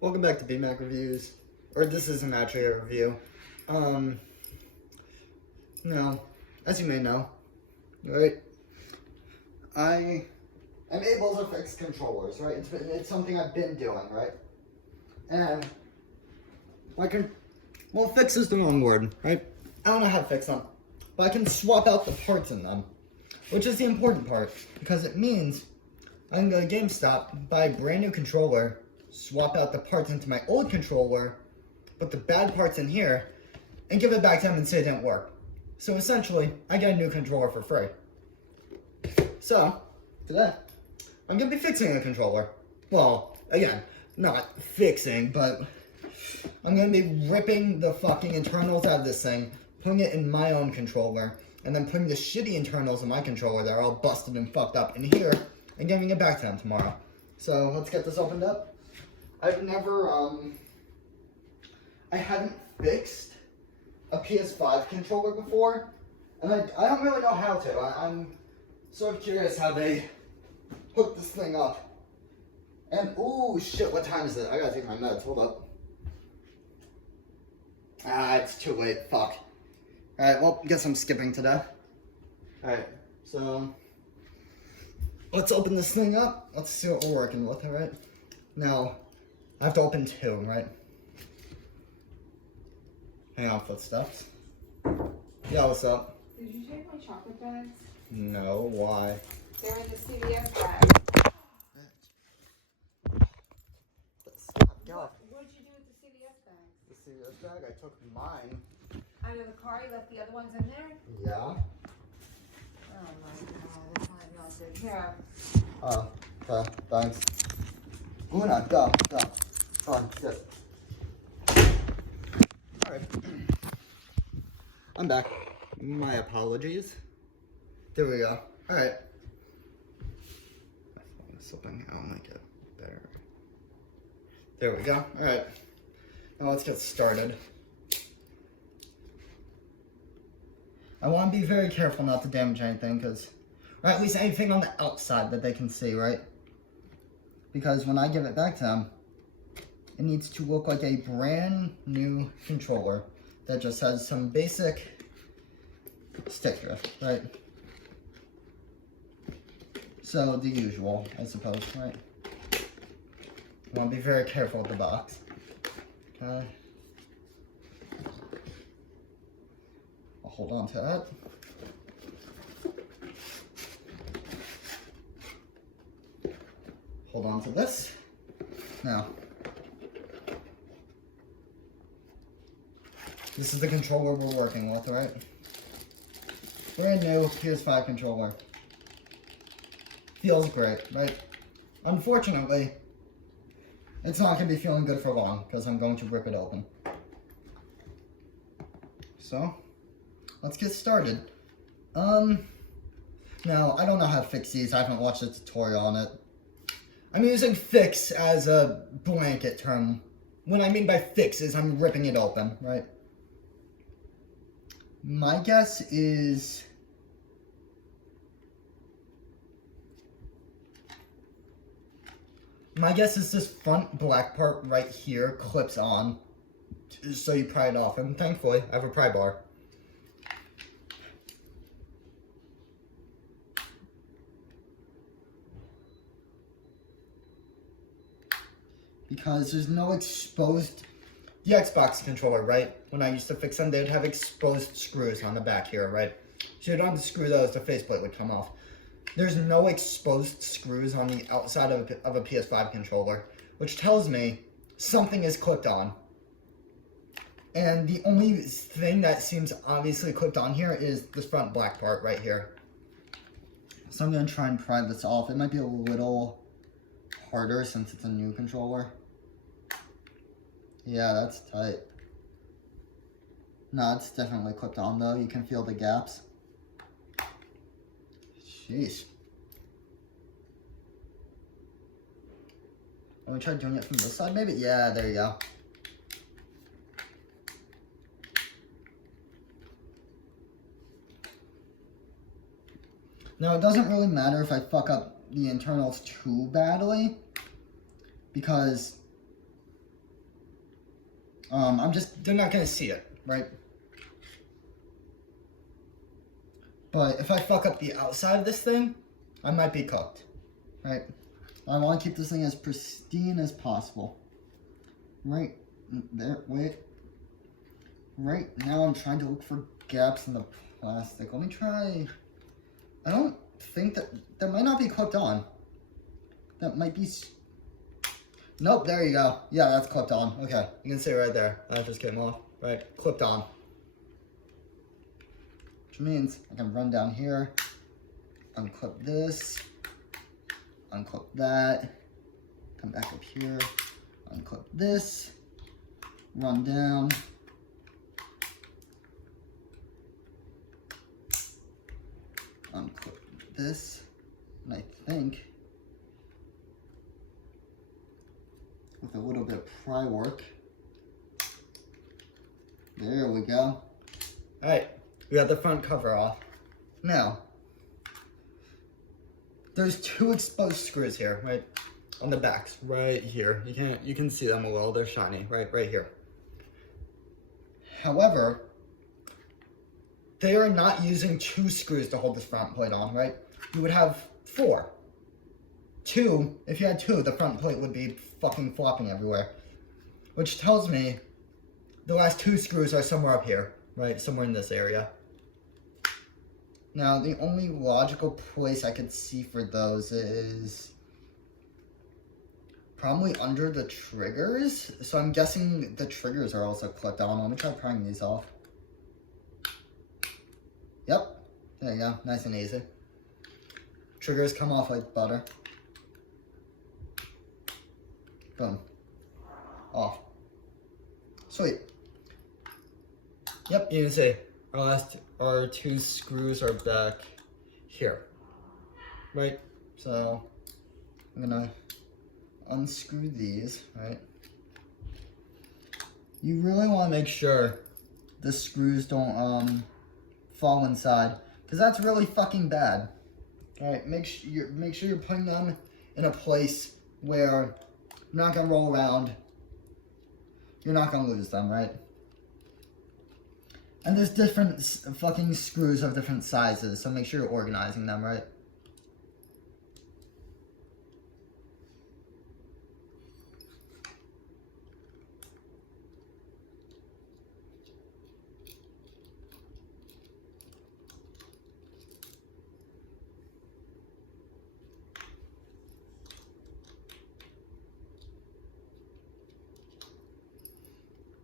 Welcome back to BMAC Reviews, or this isn't actually a review. Now, as you may know, right, I am able to fix controllers, right? It's something I've been doing, right? And fix is the wrong word, right? I don't know how to fix them, but I can swap out the parts in them, which is the important part, because it means I can go to GameStop, buy a brand new controller, swap out the parts into my old controller, put the bad parts in here, and give it back to them and say it didn't work. So essentially, I get a new controller for free. So, today, I'm going to be fixing a controller. Well, again, not fixing, but I'm going to be ripping the fucking internals out of this thing, putting it in my own controller, and then putting the shitty internals in my controller that are all busted and fucked up in here, and giving it back to them tomorrow. So, let's get this opened up. I haven't fixed a PS5 controller before, and I don't really know how to. I'm sort of curious how they hook this thing up. And, ooh, shit, what time is it? I gotta take my meds, hold up. It's too late, fuck. Alright, well, guess I'm skipping today. Alright, so, let's open this thing up. Let's see what we're working with, alright? Now, I have to open two, right? Hang on, footsteps. Yeah, what's up? Did you take my chocolate bags? No, why? They're in the CVS bag. Stop, get off. What did you do with the CVS bags? The CVS bag, I took mine. Out of the car, you left the other ones in there? Yeah? Oh my god, that's not good. Here. Okay, thanks. Luna, go. Come on, sit. Alright. I'm back. My apologies. There we go. Alright. Something I'll make it better. There we go. Alright. Now let's get started. I want to be very careful not to damage anything, or at least anything on the outside that they can see, right? Because when I give it back to them, it needs to look like a brand new controller that just has some basic stick drift, right? So, the usual, I suppose, right? I want to be very careful with the box. Okay. I'll hold on to that. Hold on to this. Now, this is the controller we're working with, right? Brand new PS5 controller. Feels great, right? Unfortunately, it's not going to be feeling good for long because I'm going to rip it open. So, let's get started. Now, I don't know how to fix these. I haven't watched a tutorial on it. I'm using fix as a blanket term. What I mean by fix is I'm ripping it open, right? My guess is this front black part right here clips on, so you pry it off. And thankfully, I have a pry bar. Because there's no exposed, the Xbox controller, right? When I used to fix them, they'd have exposed screws on the back here, right? So you don't have to screw those, the faceplate would come off. There's no exposed screws on the outside of a PS5 controller, which tells me something is clipped on. And the only thing that seems obviously clipped on here is this front black part right here. So I'm going to try and pry this off. It might be a little harder since it's a new controller. Yeah, that's tight. No, it's definitely clipped on though. You can feel the gaps. Jeez. Let me try doing it from this side maybe? Yeah, there you go. Now, it doesn't really matter if I fuck up the internals too badly, because they're not gonna see it, right? But if I fuck up the outside of this thing, I might be cooked, right? I want to keep this thing as pristine as possible. Right there, wait. Right now I'm trying to look for gaps in the plastic. Let me try. I don't think that might not be clipped on. That might be. Nope, there you go. Yeah, that's clipped on. Okay, you can see it right there. That just came off. Right, clipped on. Which means I can run down here, unclip this, unclip that, come back up here, unclip this, run down, unclip this, and I think with a little bit of pry work, there we go. Alright, we got the front cover off. Now, there's 2 exposed screws here, right? On the backs, right here. You can see them a little, they're shiny, right here. However, they are not using 2 screws to hold this front plate on, right? You would have 4. 2, if you had 2, the front plate would be fucking flopping everywhere. Which tells me the last 2 screws are somewhere up here, right? Somewhere in this area. Now, the only logical place I could see for those is probably under the triggers. So I'm guessing the triggers are also clipped on. Let me try prying these off. Yep, there you go, nice and easy. Triggers come off like butter. Boom. Off. Sweet. Yep, you can see our 2 screws are back here. Right? So I'm gonna unscrew these, right? You really wanna make sure the screws don't fall inside, because that's really fucking bad. Alright, make sure you're putting them in a place where you're not gonna roll around. You're not gonna lose them, right? And there's different fucking screws of different sizes, so make sure you're organizing them, right?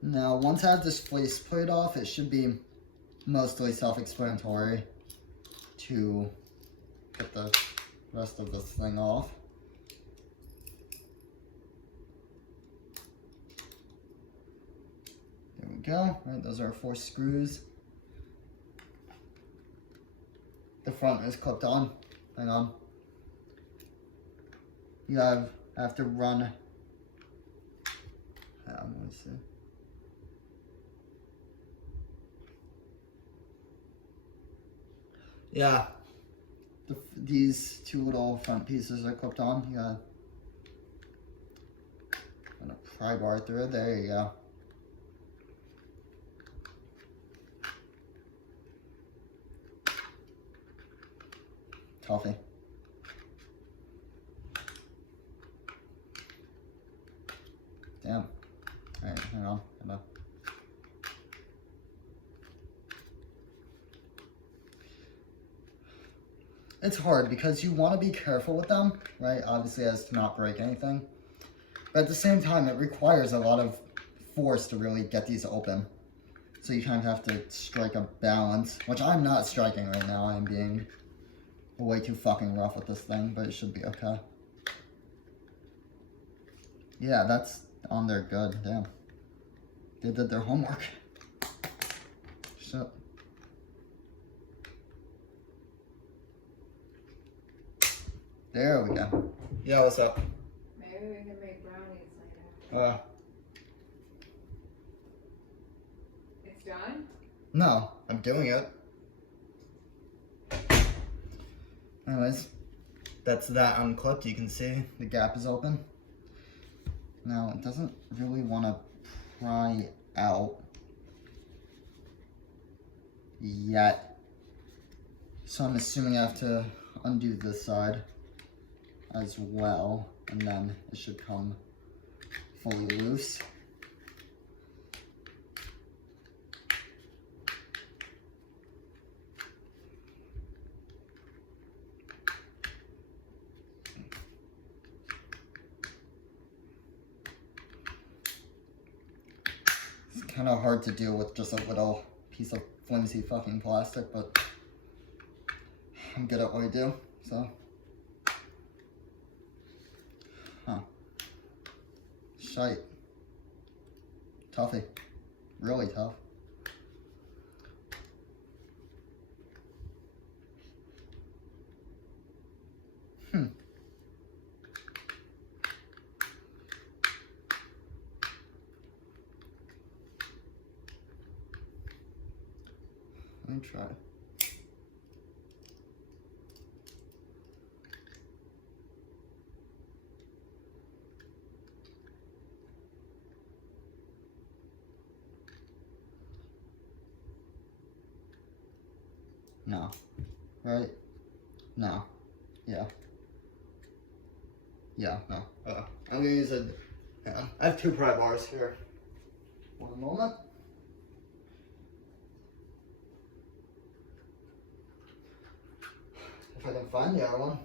Now, once I have this face plate off, it should be mostly self-explanatory to get the rest of this thing off. There we go. Right, those are 4 screws. The front is clipped on. Hang on. You have to run. Let's see. Yeah, these 2 little front pieces are clipped on. You gotta run a pry bar through it. There you go. Toffee. Damn. Alright, hang on. It's hard because you want to be careful with them, right? Obviously, as to not break anything. But at the same time, it requires a lot of force to really get these open. So you kind of have to strike a balance, which I'm not striking right now. I'm being way too fucking rough with this thing, but it should be okay. Yeah, that's on there good. Damn. They did their homework. So. There we go. Yeah, what's up? Maybe we can make brownies later. It's done? No, I'm doing it. Anyways, that's that unclipped. You can see the gap is open. Now, it doesn't really want to pry out yet. So I'm assuming I have to undo this side as well, and then it should come fully loose. It's kind of hard to deal with just a little piece of flimsy fucking plastic, but I'm good at what I do, so. Huh. Shite. Toughy. Really tough. Let me try. No. Right? No. Yeah. Yeah, no. I'm gonna use a... I have 2 pry bars here. One moment. If I can find the other one.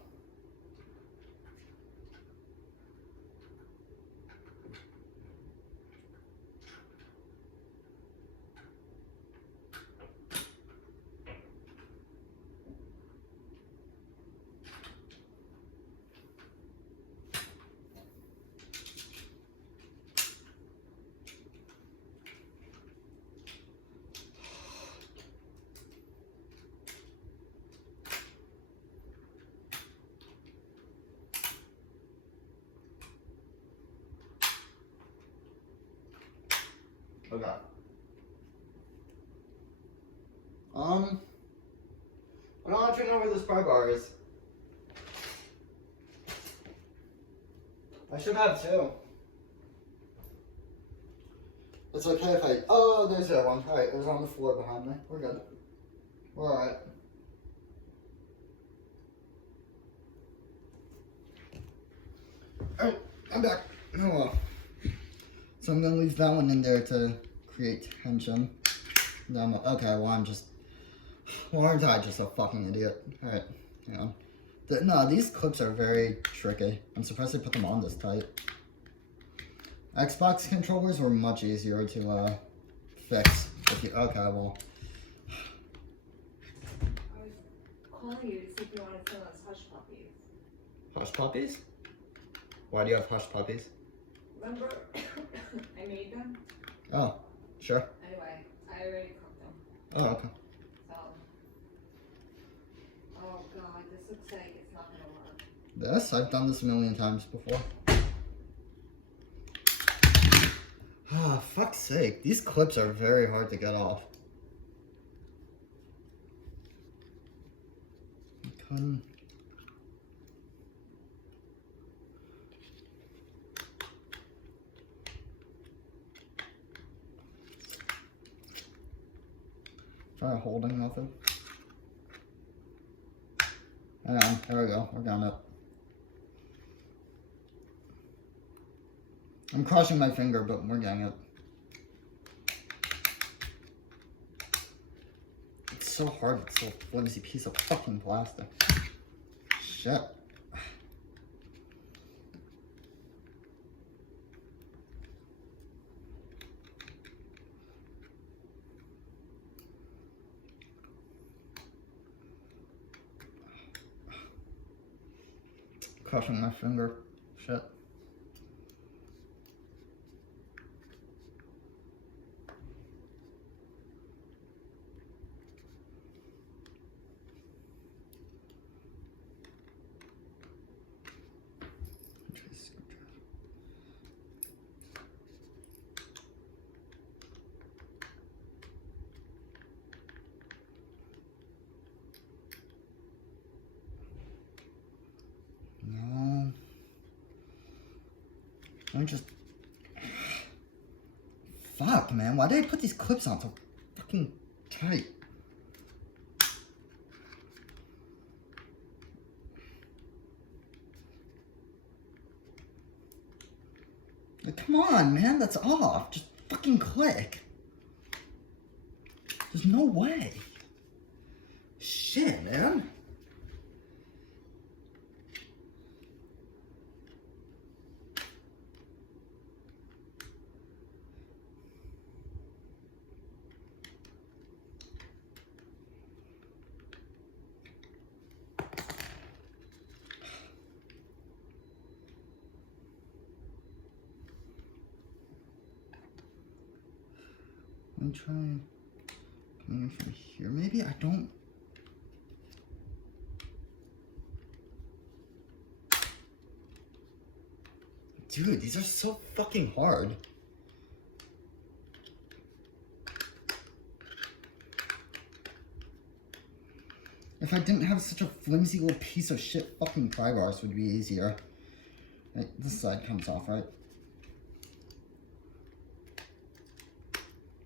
Okay. I don't actually know where this pry bar is. I should have 2. It's okay if I... Oh, there's that one. Alright, it was on the floor behind me. We're good. We're alright. Alright, I'm back. Oh well. So I'm gonna leave that one in there to create tension. Then okay, well I'm just... Well, aren't I just a fucking idiot? Alright, hang on. No, these clips are very tricky. I'm surprised they put them on this tight. Xbox controllers were much easier to fix. If you, okay, well. I was calling you to see if you wanted some of those hush puppies. Hush puppies? Why do you have hush puppies? Remember, I made them? Oh, sure. Anyway, I already cooked them. Oh, okay. So, oh god, this looks like it's not gonna work. This? I've done this a million times before. Ah, fuck's sake. These clips are very hard to get off. Couldn't... Try holding nothing. Hang on, there we go. We're got it. I'm crossing my finger, but we're getting it. It's so hard. It's so flimsy piece of fucking plastic. Shit. Crushing my finger. Shit. Let me just Fuck, man. Why did I put these clips on so fucking tight? Like, come on, man. That's off. Just fucking click. There's no way. Shit, man. Let me try coming in from here. Maybe I don't. Dude, these are so fucking hard. If I didn't have such a flimsy little piece of shit fucking pry bars, would be easier. Right, this side comes off, right?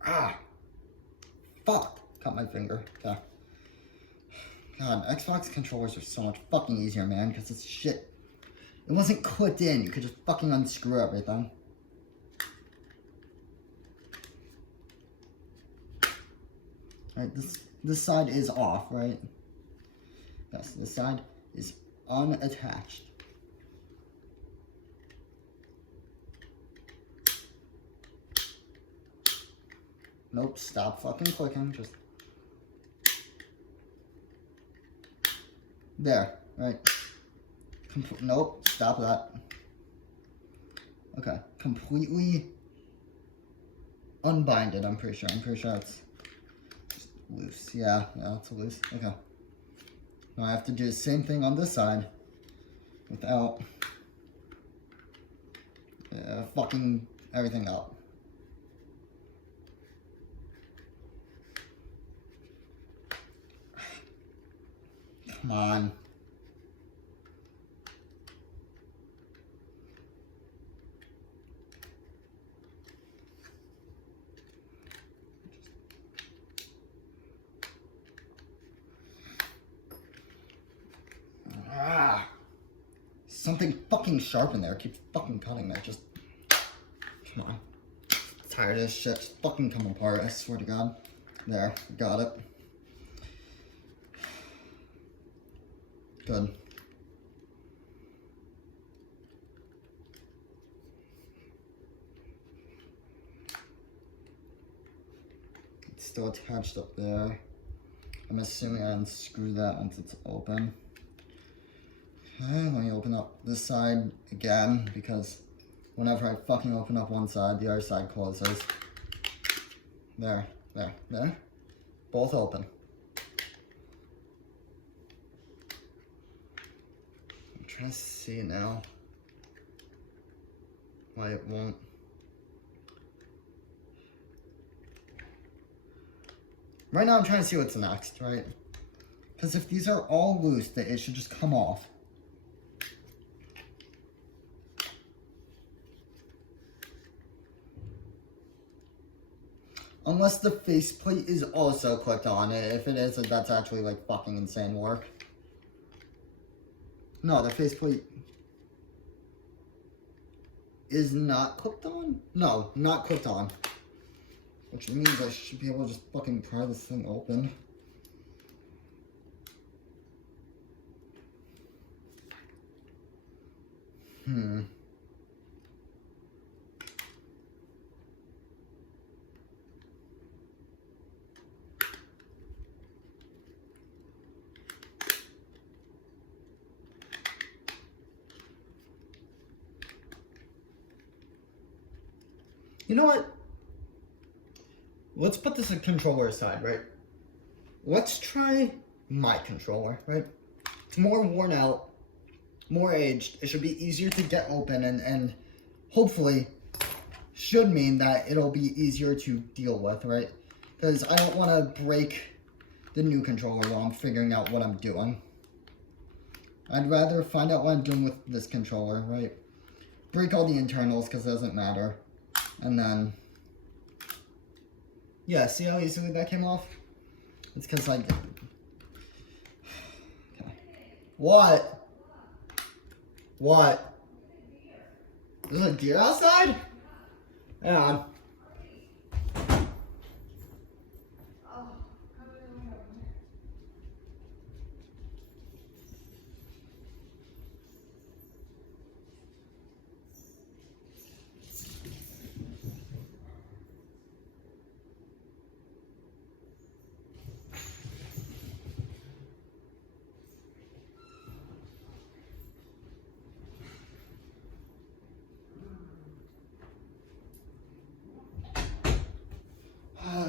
Ah! Fuck! Cut my finger. Okay. God, Xbox controllers are so much fucking easier, man, because it's shit. It wasn't clipped in. You could just fucking unscrew everything. Right, this side is off, right? Yes, this side is unattached. Nope, stop fucking clicking, just... There, right? Nope, stop that. Okay, completely unbinded, I'm pretty sure. I'm pretty sure it's just loose. Yeah, it's loose. Okay. Now I have to do the same thing on this side without fucking everything up. Come on. Something fucking sharp in there. Keep fucking cutting that. Just come on. I'm tired of this shit. Just fucking come apart. I swear to God. There, got it. Good. It's still attached up there. I'm assuming I unscrew that once it's open. Okay, let me open up this side again, because whenever I fucking open up one side, the other side closes. There. Both open. I'm trying to see now why it won't. Right now I'm trying to see what's next, right? Because if these are all loose, then it should just come off. Unless the faceplate is also clicked on. If it is, that's actually like fucking insane work. No, the faceplate is not clicked on? No, not clicked on. Which means I should be able to just fucking pry this thing open. You know what? Let's put this controller aside, right? Let's try my controller, right? It's more worn out, more aged. It should be easier to get open and hopefully should mean that it'll be easier to deal with, right? Because I don't want to break the new controller while I'm figuring out what I'm doing. I'd rather find out what I'm doing with this controller, right? Break all the internals because it doesn't matter. And then Yeah, see how easily that came off? It's because I... Okay. What? What? There's a deer outside? Hang on.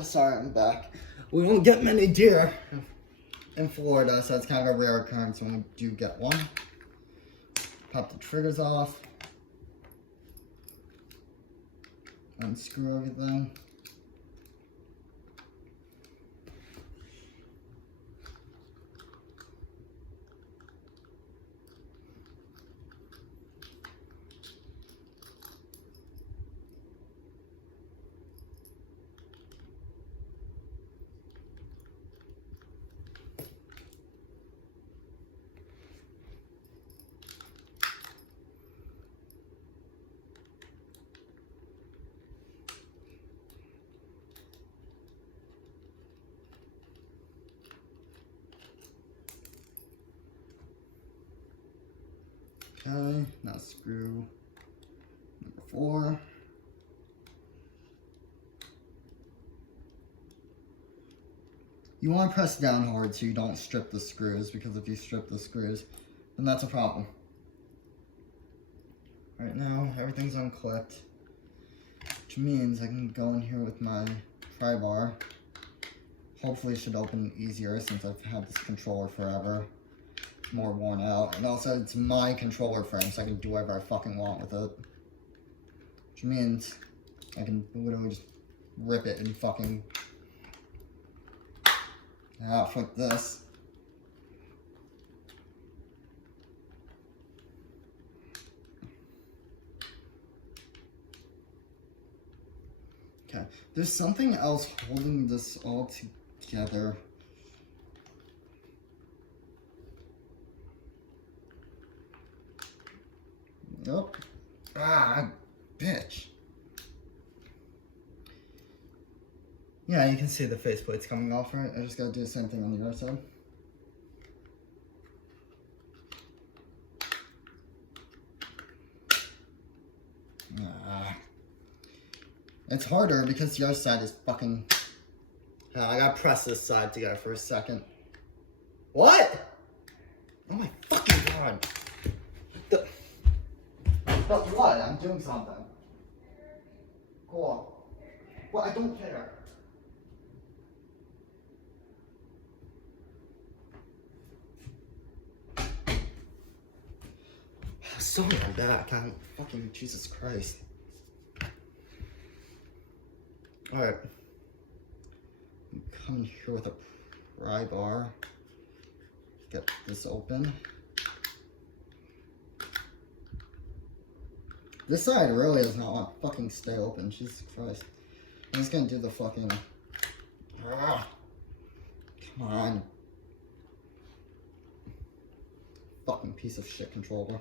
Sorry, I'm back. We don't get many deer in Florida, so it's kind of a rare occurrence when we do get one. Pop the triggers off. Unscrew everything. Okay, now screw number 4. You want to press down hard so you don't strip the screws, because if you strip the screws, then that's a problem. Right now, everything's unclipped, which means I can go in here with my pry bar. Hopefully it should open easier since I've had this controller forever. More worn out, and also it's my controller frame, so I can do whatever I fucking want with it. Which means I can literally just rip it and fucking off like this. Okay, there's something else holding this all together. Nope. Ah, bitch. Yeah, you can see the faceplate's coming off, right? I just gotta do the same thing on the other side. Ah. It's harder because the other side is fucking... I gotta press this side together for a second. What? Oh my fucking god. But what? I'm doing something. Cool. Well, I don't care. Sorry, I'm back. I'm fucking Jesus Christ. Alright. Come in here with a pry bar. Get this open. This side really does not want to fucking stay open. Jesus Christ. I'm just gonna do the fucking... Come on. Fucking piece of shit controller.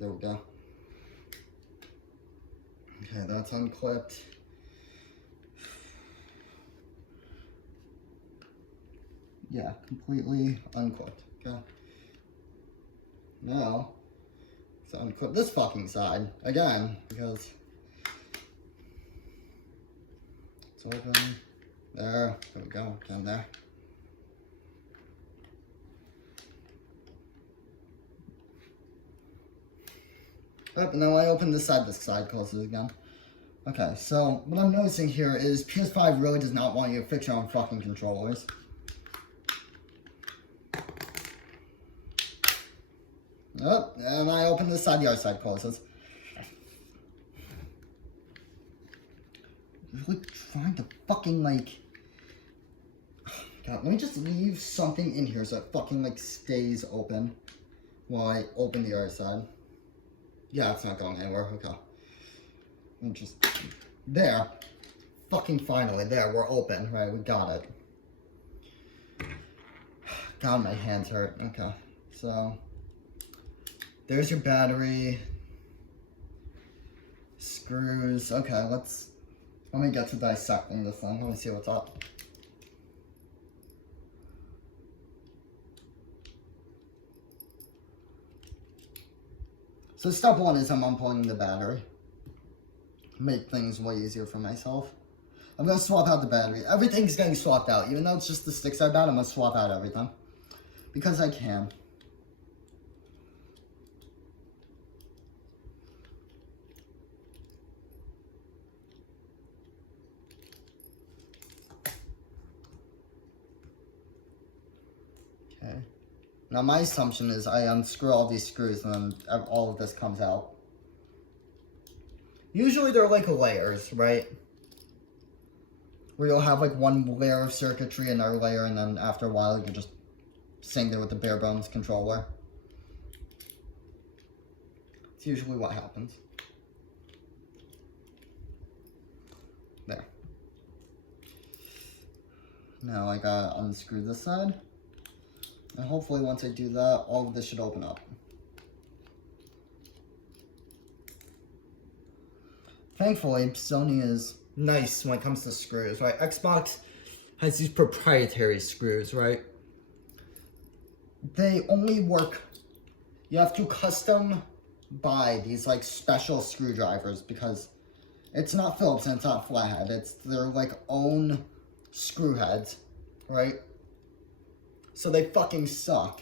There we go. Okay, that's unclipped. Yeah, completely unclipped. Okay. Now, so unclip this fucking side again because it's open. There we go. Down there. Yep, and now I open this side closes again. Okay, so what I'm noticing here is PS5 really does not want you to fix your own fucking controllers. Yep, and I open this side, the other side closes. Really trying to fucking like... God, let me just leave something in here so it fucking like stays open while I open the other side. Yeah, it's not going anywhere. Okay. And just there. Fucking finally, there, we're open, right? We got it. God, my hands hurt. Okay, so there's your battery. Screws. Okay, let me get to dissecting this thing. Let me see what's up. So step one is I'm unplugging the battery. Make things way easier for myself. I'm gonna swap out the battery. Everything's getting swapped out. Even though it's just the sticks are bad, I'm gonna swap out everything. Because I can. Okay. Now my assumption is I unscrew all these screws and then all of this comes out. Usually they're like layers, right? Where you'll have like one layer of circuitry, another layer, and then after a while you're just sitting there with the bare bones controller. It's usually what happens. There. Now I gotta unscrew this side. And hopefully once I do that, all of this should open up. Thankfully, Sony is nice when it comes to screws, right? Xbox has these proprietary screws, right? They only work, you have to custom buy these like special screwdrivers because it's not Phillips and it's not flathead. It's their like own screw heads, right? So they fucking suck.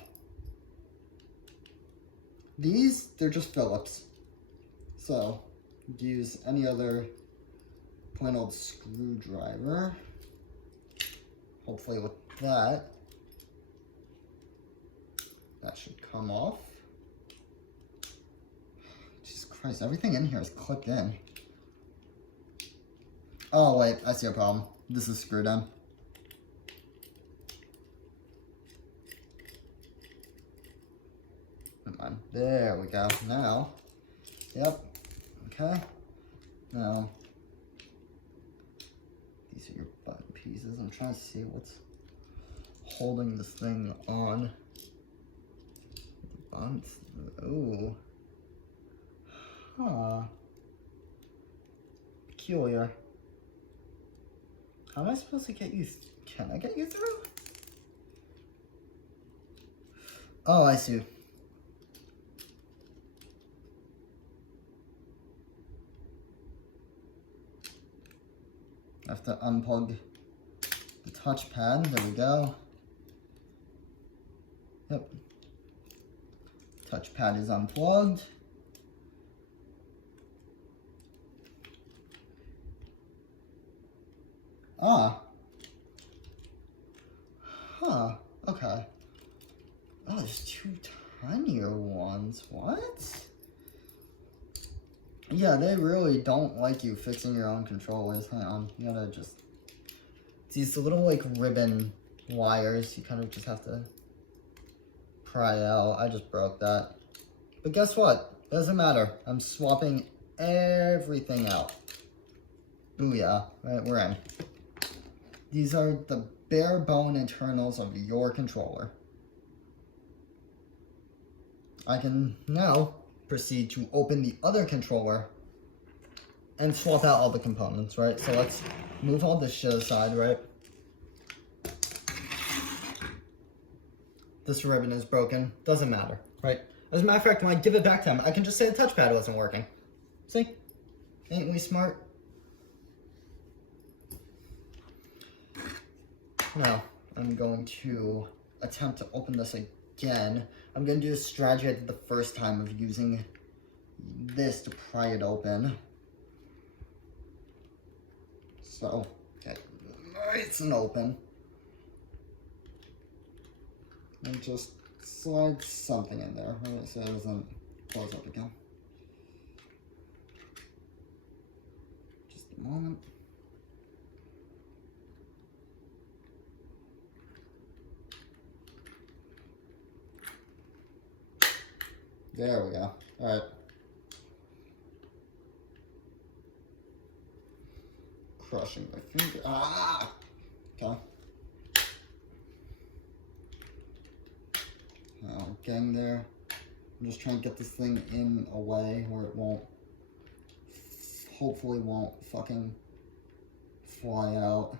These, they're just Phillips. So, use any other plain old screwdriver. Hopefully with that, that should come off. Jesus Christ, everything in here is clipped in. Oh wait, I see a problem. This is screwed in. Come on, there we go. Now, yep, okay. Now, these are your button pieces. I'm trying to see what's holding this thing on. Buttons. Ooh. Huh. Peculiar. How am I supposed to get you? Can I get you through? Oh, I see. I have to unplug the touchpad. There we go. Yep. Touchpad is unplugged. Ah. Huh. Okay. Oh, there's two tinier ones. What? Yeah, they really don't like you fixing your own controllers. Hang on. You gotta just... These little, like, ribbon wires. You kind of just have to pry out. I just broke that. But guess what? Doesn't matter. I'm swapping everything out. Booyah. Right, we're in. These are the bare bone internals of your controller. I can now proceed to open the other controller and swap out all the components, right? So let's move all this shit aside, right? This ribbon is broken. Doesn't matter, right? As a matter of fact, when I give it back to him, I can just say the touchpad wasn't working. See? Ain't we smart? Now, I'm going to attempt to open this again. I'm going to do a strategy I did the first time of using this to pry it open. So, get nice and open. And just slide something in there, right, so it doesn't close up again. Just a moment. There we go. Alright. crushing my finger. Ah! Okay. Getting there. I'm just trying to get this thing in a way where it won't, hopefully won't fucking fly out.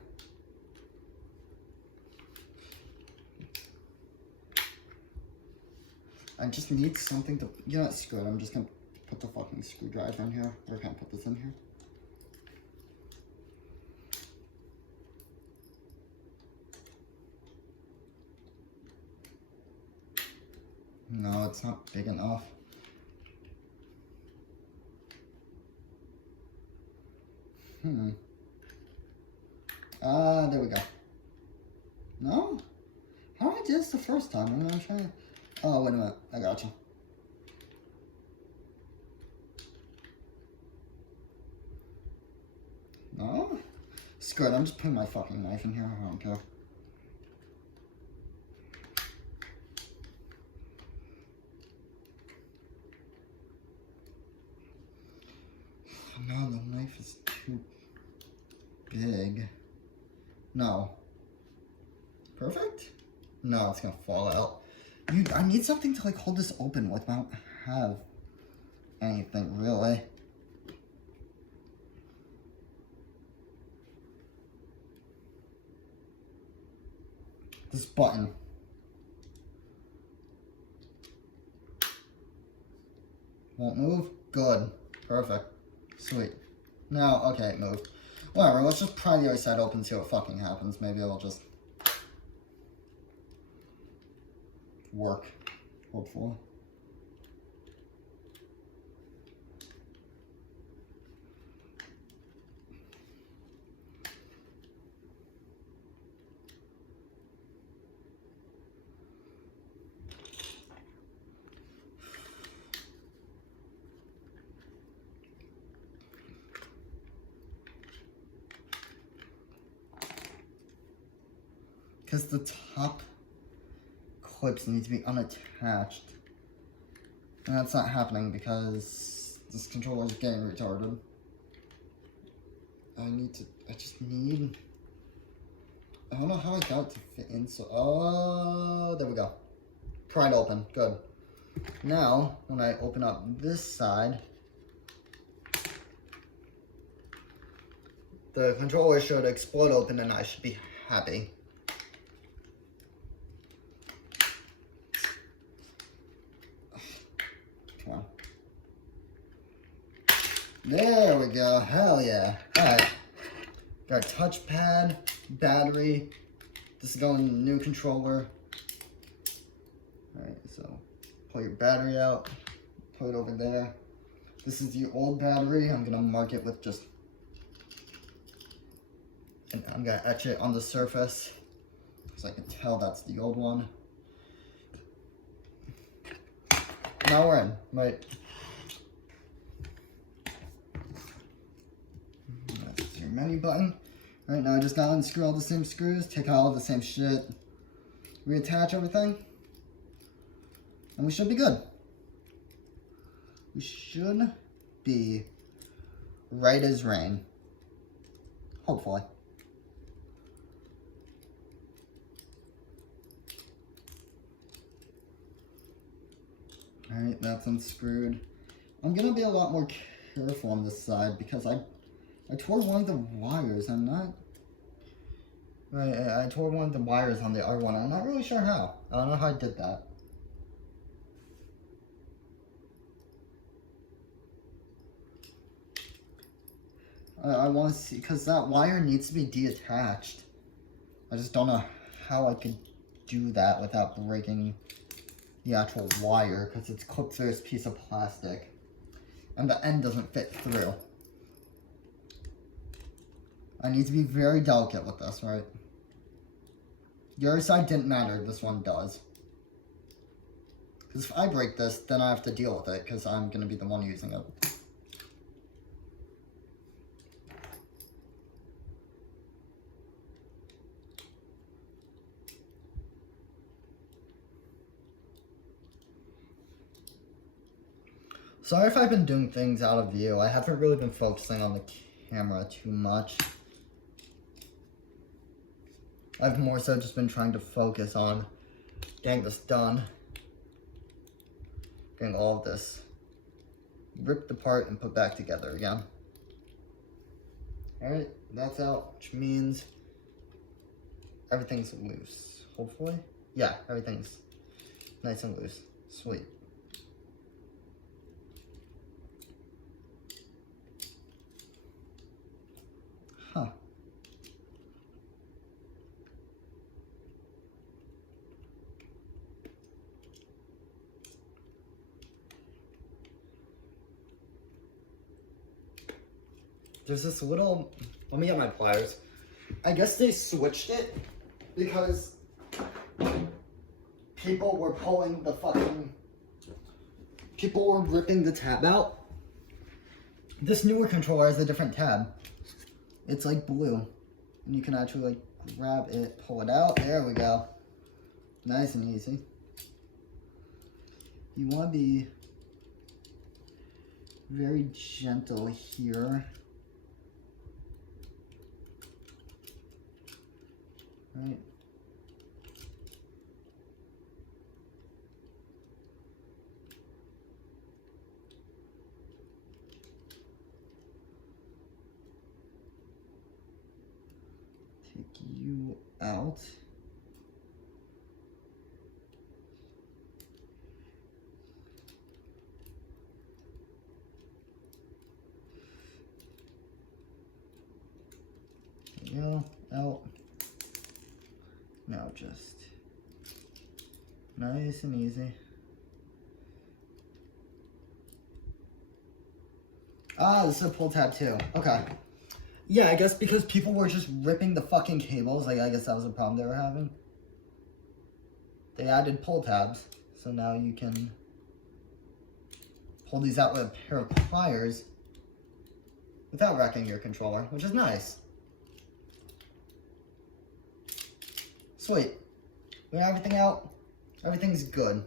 I just need something to, you know what, screw it, I'm just gonna put the fucking screwdriver in here. Or can I put this in here? No, it's not big enough. There we go. No? How did I do this the first time? I'm trying to... Oh, wait a minute. I gotcha. No? Screw it, I'm just putting my fucking knife in here. I don't care. No, the knife is too big. No. Perfect? No, it's gonna fall out. I need something to like hold this open with. I don't have anything really. This button. Won't move? Good. Perfect. Sweet. Now, okay, it moved. Whatever, let's just pry the other side open and see what fucking happens. Maybe it'll just work. Hopefully. Because the top clips need to be unattached. And that's not happening because this controller is getting retarded. I just need... I don't know how I got it to fit in, so... Oh, there we go. Pried open, good. Now, when I open up this side, the controller should explode open and I should be happy. Come on. There we go, hell yeah. Alright. Got a touchpad, battery. This is going in the new controller. Alright, so pull your battery out, put it over there. This is the old battery. I'm gonna mark it with just, and I'm gonna etch it on the surface so I can tell that's the old one. Now we're in, right? That's your menu button. Right now I just gotta unscrew all the same screws, take out all the same shit, reattach everything, and we should be good. We should be right as rain. Hopefully. Alright, that's unscrewed. I'm gonna be a lot more careful on this side because I tore one of the wires. I'm not... Right, I tore one of the wires on the R1. I'm not really sure how. I don't know how I did that. I want to see, because that wire needs to be detached. I just don't know how I could do that without breaking the actual wire, because it's clipped through this piece of plastic. And the end doesn't fit through. I need to be very delicate with this, right? The other side didn't matter, this one does. Because if I break this, then I have to deal with it, because I'm going to be the one using it. Sorry if I've been doing things out of view. I haven't really been focusing on the camera too much. I've more so just been trying to focus on getting this done. Getting all of this ripped apart and put back together again. Alright, that's out, which means everything's loose, hopefully. Yeah, everything's nice and loose. Sweet. Huh. There's this little, let me get my pliers. I guess they switched it because people were pulling the fucking, people were ripping the tab out. This newer controller has a different tab. It's like blue. And you can actually like grab it, pull it out. There we go. Nice and easy. You want to be very gentle here. Right. Take you out. There you go. Out. Now just nice and easy. Ah, this is a pull tab too. Okay. Yeah, I guess because people were just ripping the fucking cables, like I guess that was a problem they were having. They added pull tabs, so now you can pull these out with a pair of pliers without wrecking your controller, which is nice. Sweet. We got everything out. Everything's good.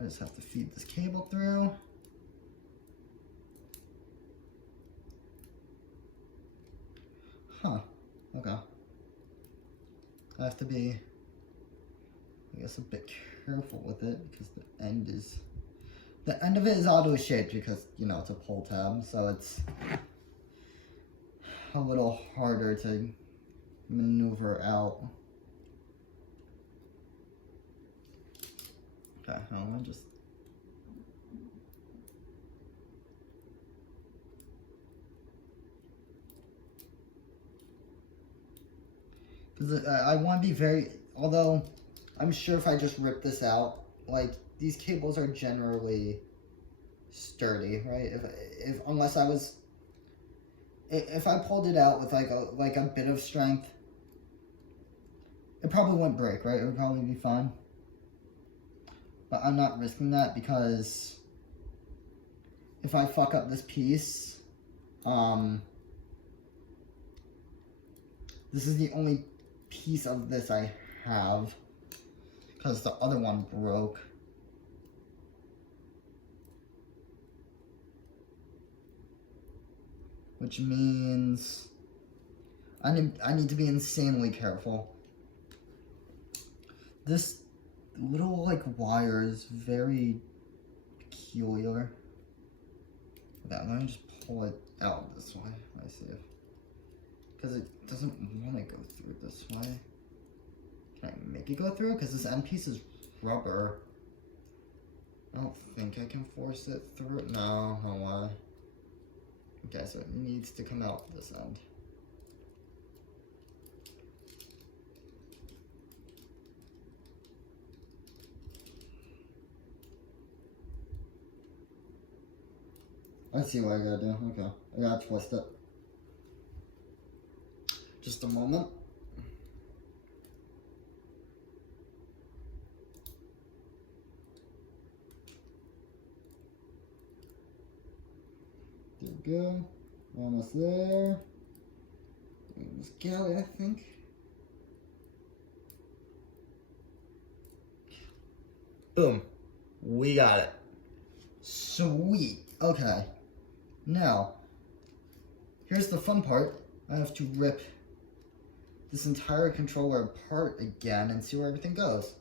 I just have to feed this cable through. Huh. Okay. I have to be, I guess, a bit careful with it because the end of it is oddly shaped because, you know, it's a pull tab, so it's a little harder to maneuver out. Okay, I'm gonna just because I want to be very, although I'm sure if I just rip this out, like these cables are generally sturdy, right? If unless I was, if I pulled it out with like a bit of strength, it probably wouldn't break, right? It would probably be fine. But I'm not risking that because if I fuck up this piece, this is the only piece of this I have because the other one broke. Which means I need to be insanely careful. This little like wire is very peculiar. Let me just pull it out this way. I see it. Because it doesn't want to go through this way. Can I make it go through? Because this end piece is rubber. I don't think I can force it through. No way. Okay, so it needs to come out this end. I see what I gotta do. Okay, I gotta twist it. Just a moment. There we go. Almost there. Almost got it, I think. Boom. We got it. Sweet. Okay. Now, here's the fun part. I have to rip this entire controller apart again and see where everything goes.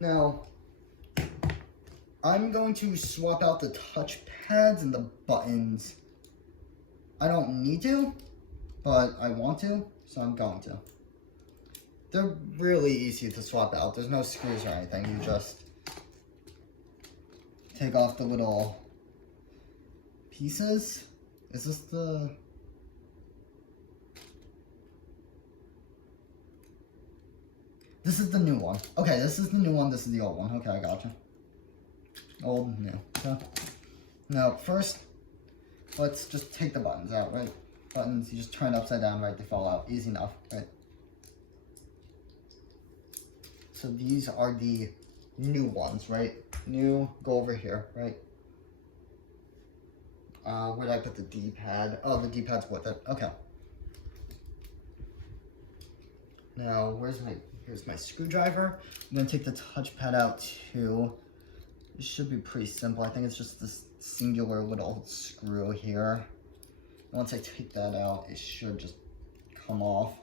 Now, I'm going to swap out the touch pads and the buttons. I don't need to, but I want to, so I'm going to. They're really easy to swap out. There's no screws or anything. You just take off the little pieces. Is this the... This is the new one. Okay, this is the new one. This is the old one. Okay, I gotcha. Old, new. Okay. Now, first, let's just take the buttons out, right? Buttons, you just turn upside down, right? They fall out. Easy enough, right? So these are the new ones, right? New, go over here, right? Where did I put the D-pad? Oh, the D-pad's with it. Okay. Now, here's my screwdriver. I'm gonna take the touchpad out too. It should be pretty simple. I think it's just this singular little screw here. Once I take that out, it should just come off.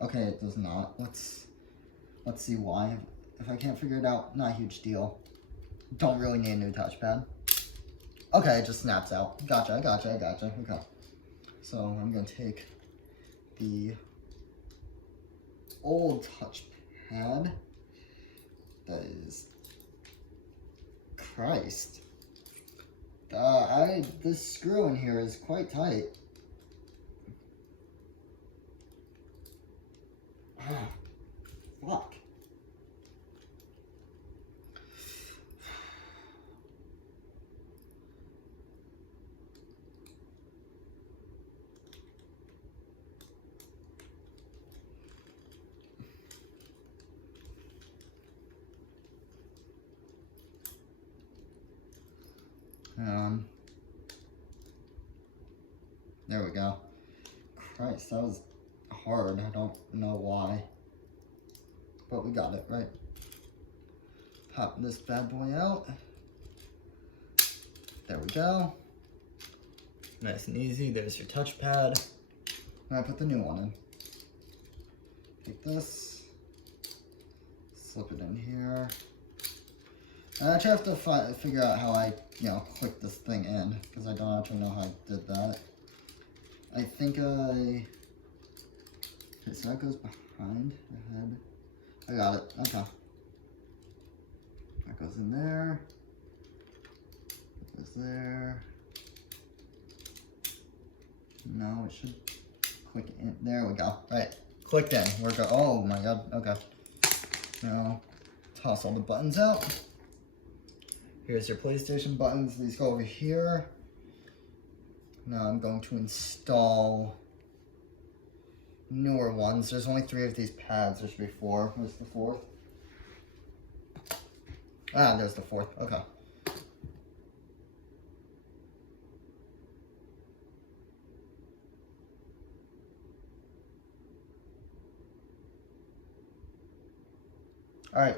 Okay, it does not. Let's see why. If I can't figure it out, not a huge deal. Don't really need a new touchpad. Okay, it just snaps out. Gotcha. Okay. So I'm gonna take the old touchpad. That is... Christ. This screw in here is quite tight. Ah, fuck. There we go. Christ, that was hard. I don't know why. But we got it, right? Pop this bad boy out. There we go. Nice and easy. There's your touchpad. Now I put the new one in. Take this. Slip it in here. I actually have to figure out how I, click this thing in, because I don't actually know how I did that. I think okay, so that goes behind the head. I got it, okay. That goes in there. That goes there. No, it should click in. There we go. Right, clicked in. We're go. Oh my god, okay. Now, toss all the buttons out. Here's your PlayStation buttons. These go over here. Now I'm going to install newer ones. There's only 3 of these pads. There should be 4. Where's the 4th? Ah, there's the 4th. Okay. All right.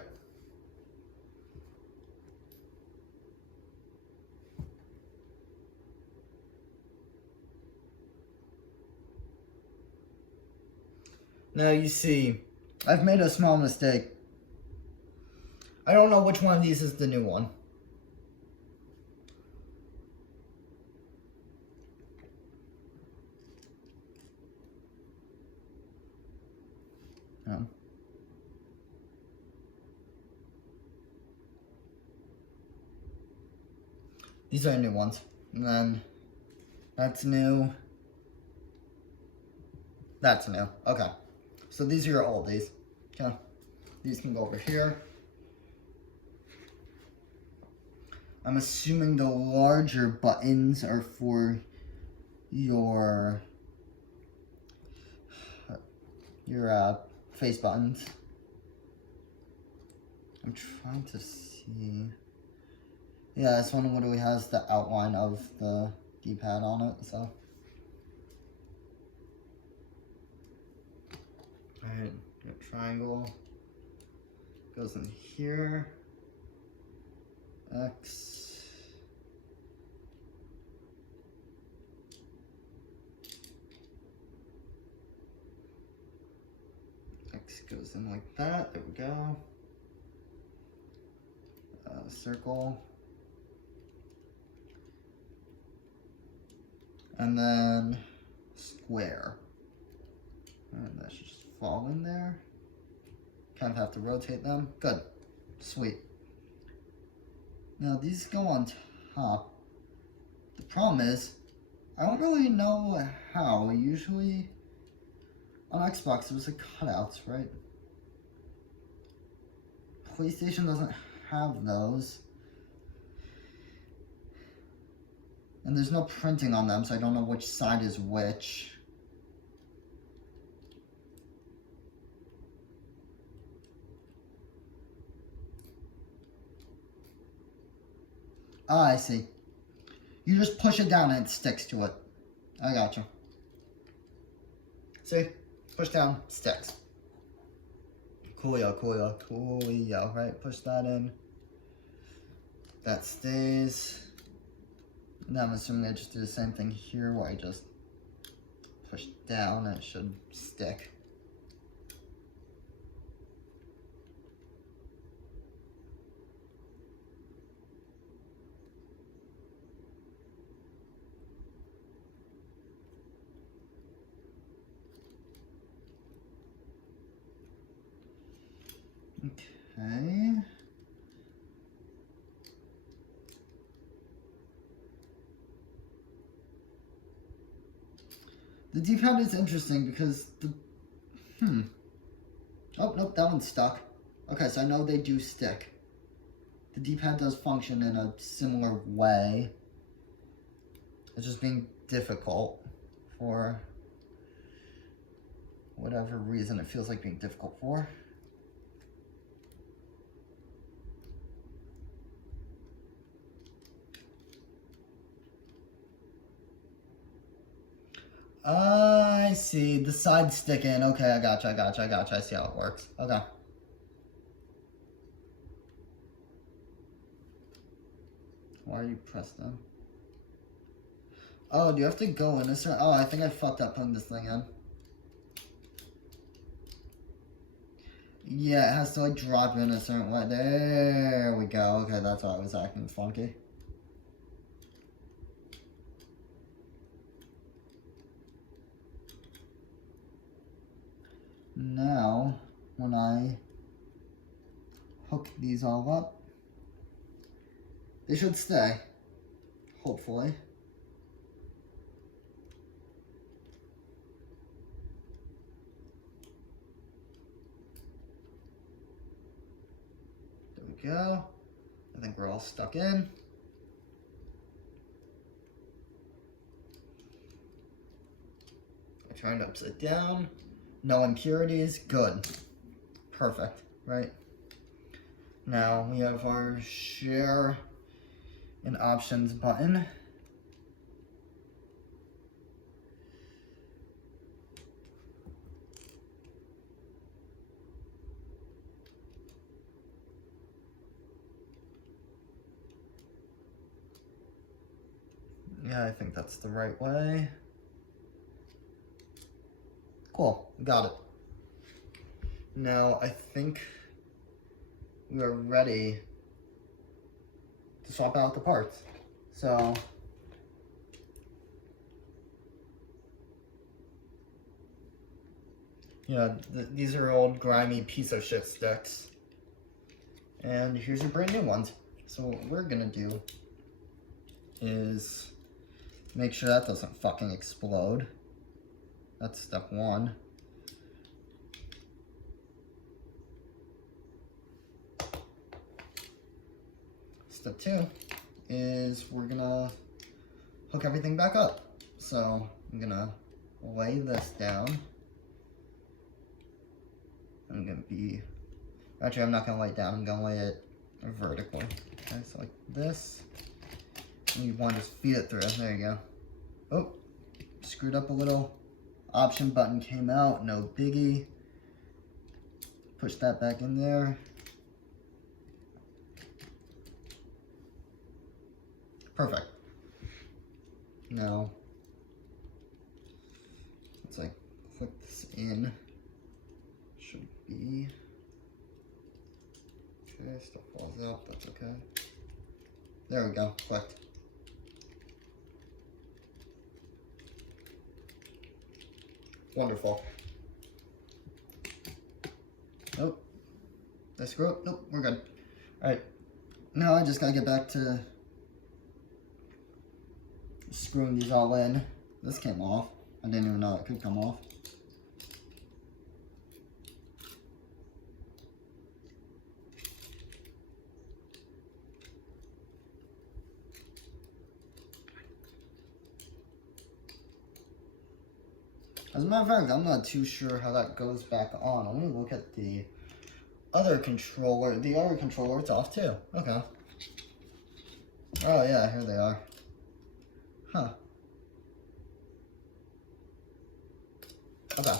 Now you see, I've made a small mistake. I don't know which one of these is the new one. These are new ones. And then that's new. That's new. Okay. So these are your oldies. Okay. These can go over here. I'm assuming the larger buttons are for your face buttons. I'm trying to see. Yeah, this one literally has the outline of the D-pad on it, so. Alright, triangle goes in here. X. X goes in like that. There we go. Circle. And then square. And that should just fall in there. Kind of have to rotate them. Good. Sweet. Now these go on top. The problem is, I don't really know how. Usually on Xbox it was like cutouts, right? PlayStation doesn't have those. And there's no printing on them, so I don't know which side is which. Ah, I see. You just push it down and it sticks to it. I gotcha. See? Push down, sticks. Coolio, coolio, coolio, right? Push that in. That stays. Now I'm assuming I just do the same thing here where I just push down and it should stick. Okay. The D-pad is interesting because the... Oh, nope, that one's stuck. Okay, so I know they do stick. The D-pad does function in a similar way. It's just being difficult for whatever reason it feels like being difficult for. I see. The side stick in. Okay, I gotcha, I gotcha, I gotcha. I see how it works. Okay. Why are you pressed them? Oh, do you have to go in a certain... Oh, I think I fucked up putting this thing in. Yeah, it has to like drop in a certain way. There we go. Okay, that's why I was acting funky. Now, when I hook these all up, they should stay, hopefully. There we go. I think we're all stuck in. I turned upside down. No impurities, good. Perfect, right? Now we have our share and options button. Yeah, I think that's the right way. Cool, got it. Now I think we are ready to swap out the parts. So yeah, these are old grimy piece of shit sticks. And here's your brand new ones. So what we're gonna do is make sure that doesn't fucking explode. That's step one. Step two is we're gonna hook everything back up. So I'm gonna lay this down. I'm not gonna lay it down, I'm gonna lay it vertically. Okay, so like this. And you want to just feed it through. There you go. Oh, screwed up a little. Option button came out, no biggie. Push that back in there. Perfect. Now, let's like click this in. should be. Okay, stuff falls out, that's okay. There we go, clicked. Wonderful. Nope. Did I screw up? Nope, we're good. Alright. Now I just gotta get back to screwing these all in. This came off. I didn't even know it could come off. As a matter of fact, I'm not too sure how that goes back on. Let me look at the other controller. The other controller, it's off too. Okay. Oh yeah, here they are. Huh. Okay.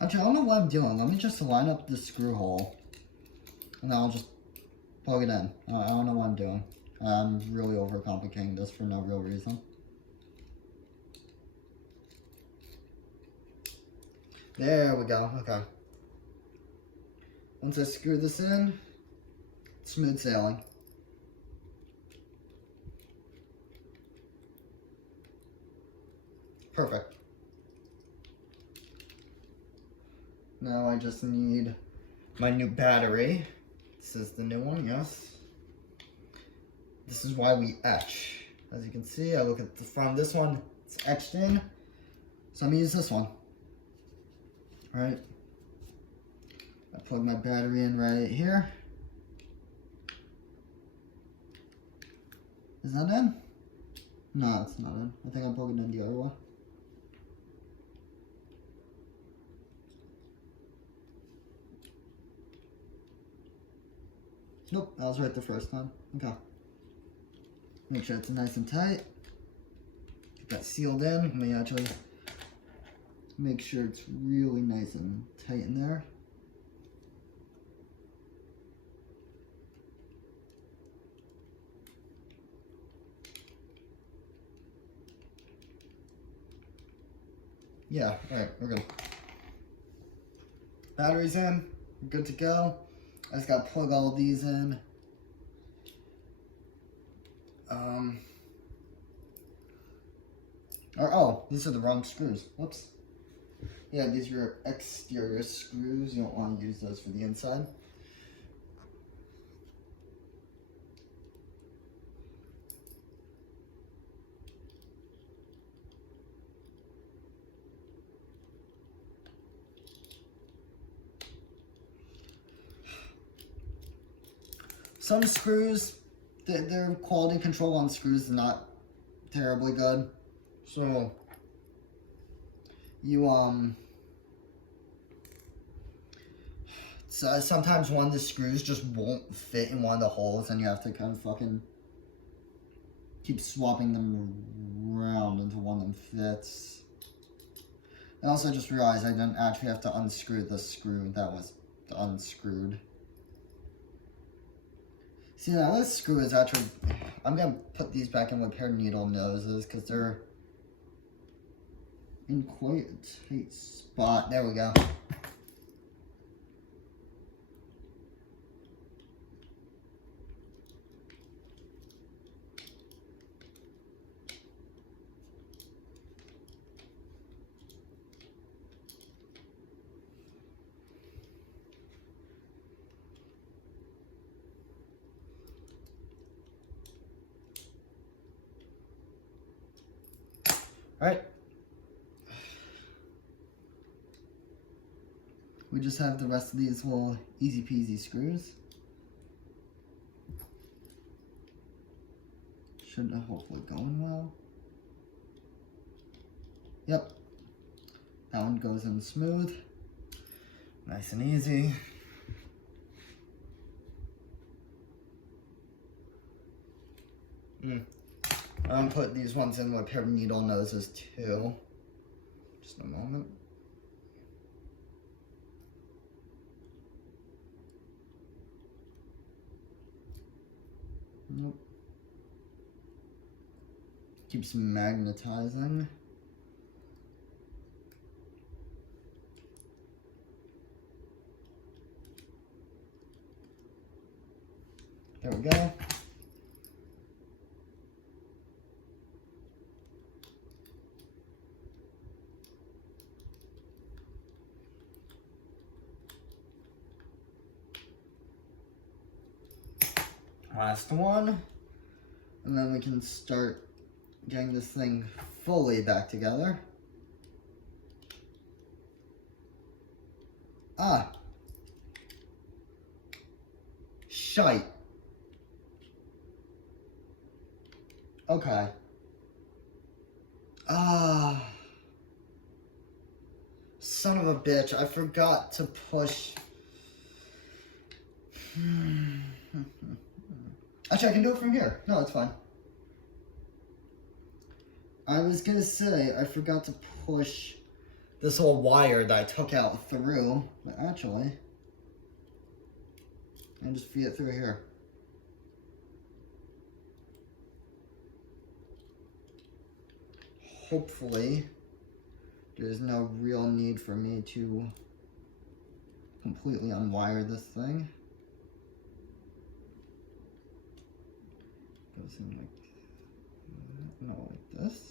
Actually, I don't know what I'm doing. Let me just line up the screw hole. And then I'll just plug it in. I don't know what I'm doing. I'm really overcomplicating this for no real reason. There we go. Okay. Once I screw this in, smooth sailing. Perfect. Now I just need my new battery. This is the new one, yes. This is why we etch. As you can see, I look at the front of this one, it's etched in. So I'm gonna use this one. Alright. I plug my battery in right here. Is that in? No, it's not in. I think I plugged it in the other one. Nope, that was right the first time. Okay. Make sure it's nice and tight. Get that sealed in. Let me actually make sure it's really nice and tight in there. Yeah, alright, we're good. Battery's in, we're good to go. I just gotta plug all of these in. Oh, these are the wrong screws. Whoops. Yeah, these are your exterior screws. You don't want to use those for the inside. Some screws, their quality control on screws is not terribly good. So, you, so sometimes one of the screws just won't fit in one of the holes and you have to kind of fucking keep swapping them around until one of them fits. And also just realized I didn't actually have to unscrew the screw that was unscrewed. See, now this screw is actually, I'm going to put these back in with pair of needle noses because they're in quite a tight spot. There we go. Alright. We just have the rest of these little easy peasy screws. Should hopefully going well. Yep. That one goes in smooth. Nice and easy. I'm gonna put these ones in with a pair of needle noses too. Just a moment. Nope. Keeps magnetizing. There we go. Last one. And then we can start getting this thing fully back together. Ah. Shite. Okay. Ah. Son of a bitch, I forgot to push. Actually, I can do it from here. No, it's fine. I was gonna say, I forgot to push this whole wire that I took out through, but actually, I can just feed it through here. Hopefully, there's no real need for me to completely unwire this thing. Goes in like that, no, like this.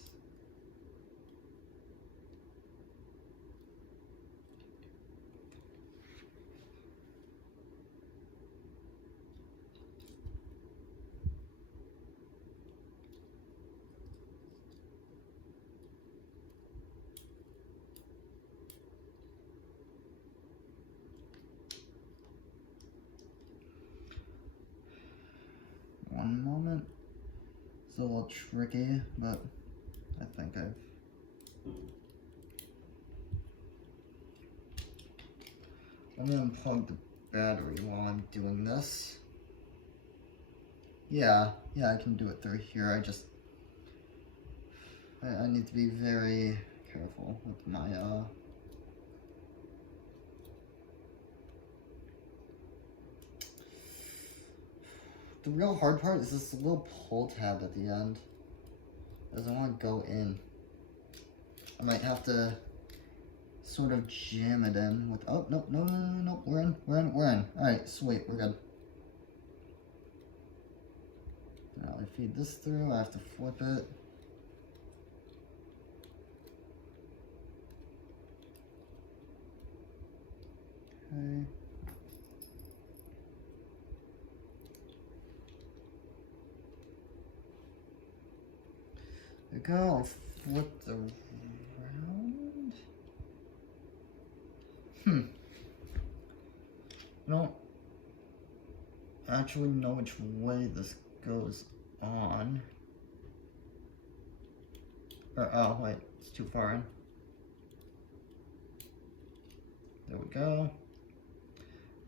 One moment. It's a little tricky, but I think I'm gonna unplug the battery while I'm doing this. Yeah, I can do it through here. I need to be very careful with my, The real hard part is this little pull tab at the end. Doesn't want to go in. I might have to sort of jam it in with, oh, no, we're in. Alright, sweet, we're good. Now I feed this through, I have to flip it. Okay. There we go, I'll flip the around. I don't actually know which way this goes on. Or, oh wait, it's too far in. There we go.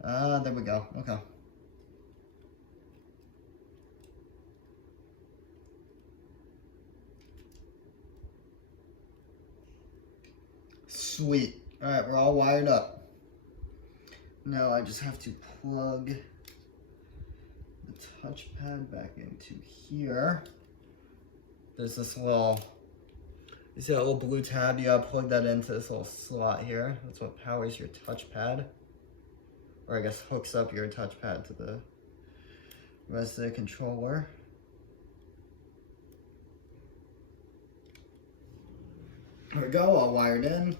There we go, okay. Sweet. Alright, we're all wired up. Now I just have to plug the touchpad back into here. There's this little, you see that little blue tab? You gotta plug that into this little slot here. That's what powers your touchpad. Or I guess hooks up your touchpad to the rest of the controller. There we go, all wired in.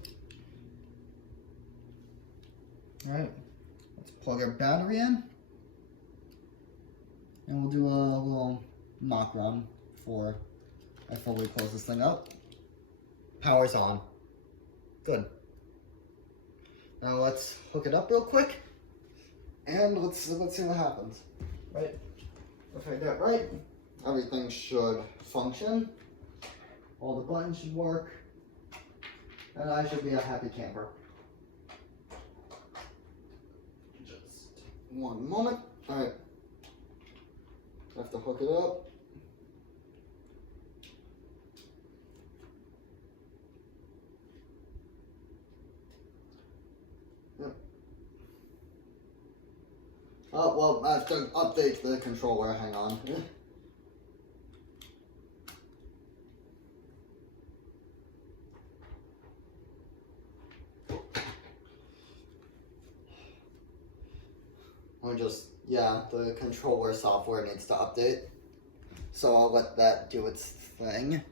Alright, let's plug our battery in. And we'll do a little knock run before I fully close this thing up. Power's on. Good. Now let's hook it up real quick. And let's see what happens. Right? If I get right, everything should function. All the buttons should work. And I should be a happy camper. One moment. Alright. I have to hook it up. Yep. Oh, well, I have to update the controller. Hang on. Yeah, the controller software needs to update. So I'll let that do its thing.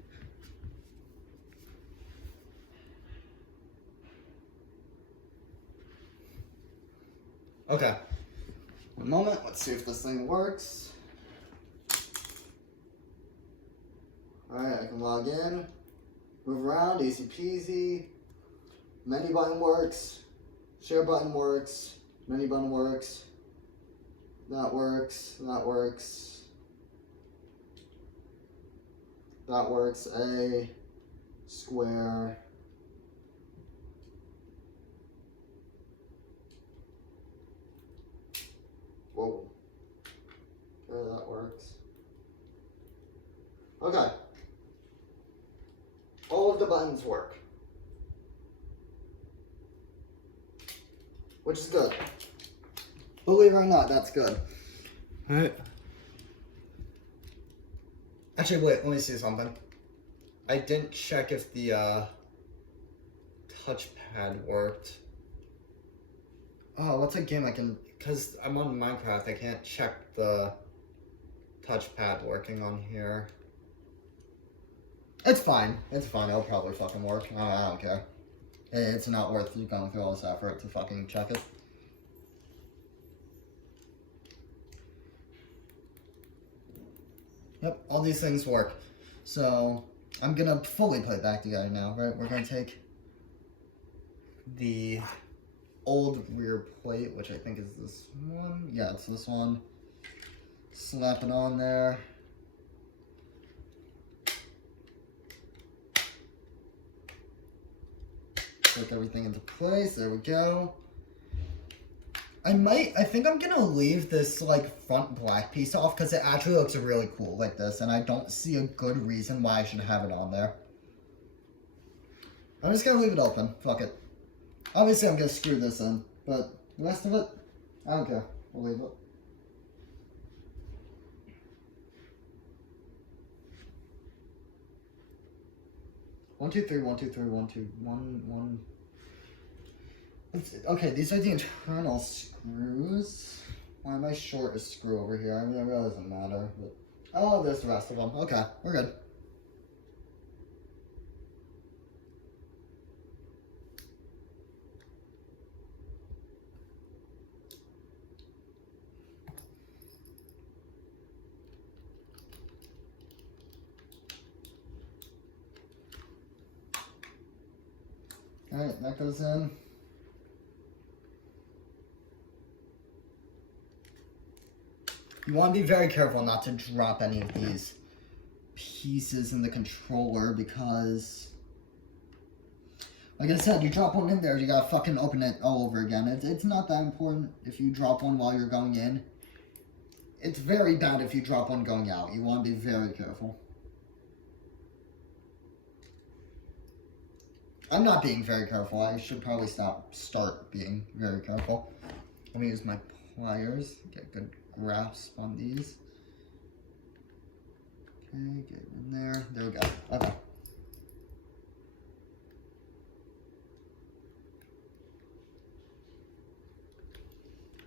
Okay. One moment, let's see if this thing works. Alright, I can log in. Move around, easy peasy. Menu button works. Share button works. Menu button works. That works. That works. That works. A square. Whoa. Okay, that works. Okay. All of the buttons work. Which is good. Believe it or not, that's good. Alright. Actually, wait, let me see something. I didn't check if the touchpad worked. Oh, what's a game I can... Because I'm on Minecraft, I can't check the touchpad working on here. It's fine. It's fine. It'll probably fucking work. I don't care. It's not worth you going through all this effort to fucking check it. Yep, all these things work. So, I'm gonna fully put it back together now, right? We're gonna take the old rear plate, which I think is this one. Yeah, it's this one. Slap it on there. Click everything into place. There we go. I think I'm gonna leave this like front black piece off because it actually looks really cool like this, and I don't see a good reason why I should have it on there. I'm just gonna leave it open. Fuck it. Obviously I'm gonna screw this in, but the rest of it, I don't care. We'll leave it. One, two, three, 1, 2, 3, 1, 2, 1, 1. Okay, these are the internal screws. Why am I short a screw over here? I mean, it really doesn't matter. But oh, there's the rest of them. Okay, we're good. Alright, that goes in. You want to be very careful not to drop any of these pieces in the controller because, like I said, you drop one in there, you gotta fucking open it all over again. It's not that important if you drop one while you're going in. It's very bad if you drop one going out. You want to be very careful. I'm not being very careful. I should probably start being very careful. Let me use my pliers, get a good grasp on these. Okay, get it in there. There we go. Okay.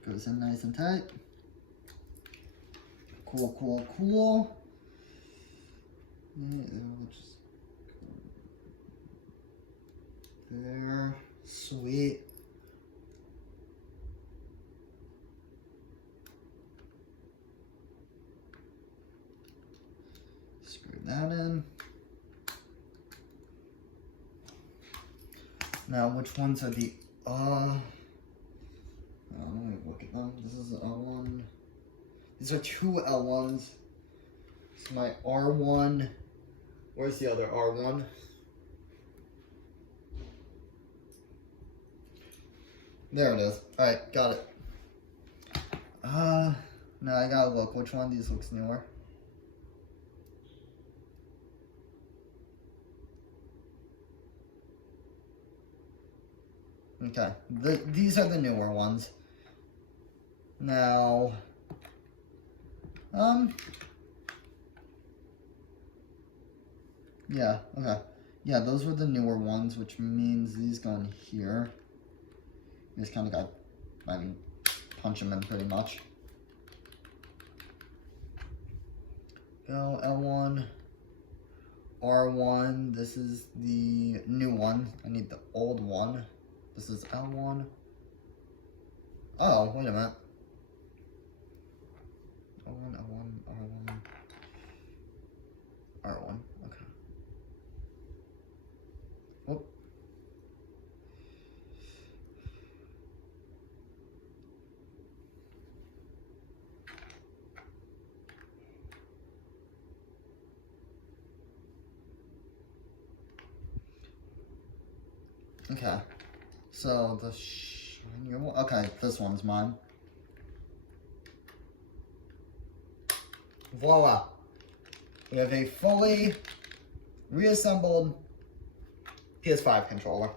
Goes in nice and tight. Cool, cool, cool. Yeah, we'll just there. Sweet. Screw that in. Now, which ones are the let me look at them. This is L1. These are two L1s. It's my R1. Where's the other R1? There it is. Alright, got it. No, I gotta look. Which one of these looks newer? Okay, these are the newer ones. Now, yeah, okay. Yeah, those were the newer ones, which means these go in here. You just kind of got, I mean, punch them in pretty much. Go L1, R1, this is the new one. I need the old one. This is L1. Oh, wait a minute. L1, L1, R1. R1, okay. Whoop. Okay. So the shinier one, okay, this one's mine. Voila. We have a fully reassembled PS5 controller.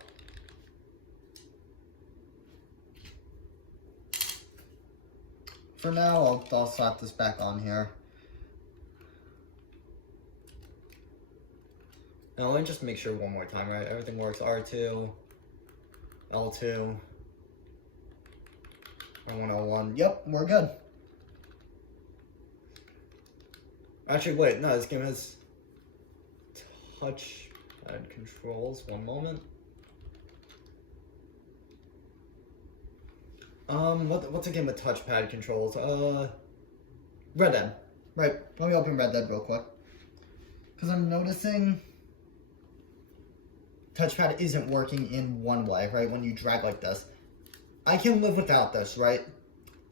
For now, I'll slap this back on here. Now let me just make sure one more time, right? Everything works. R2, L2, R1, L1. Yep, we're good. Actually, wait, no, this game has touchpad controls. One moment. What's a game with touchpad controls? Red Dead. Right, let me open Red Dead real quick. Because I'm noticing touchpad isn't working in one way, right? When you drag like this. I can live without this, right?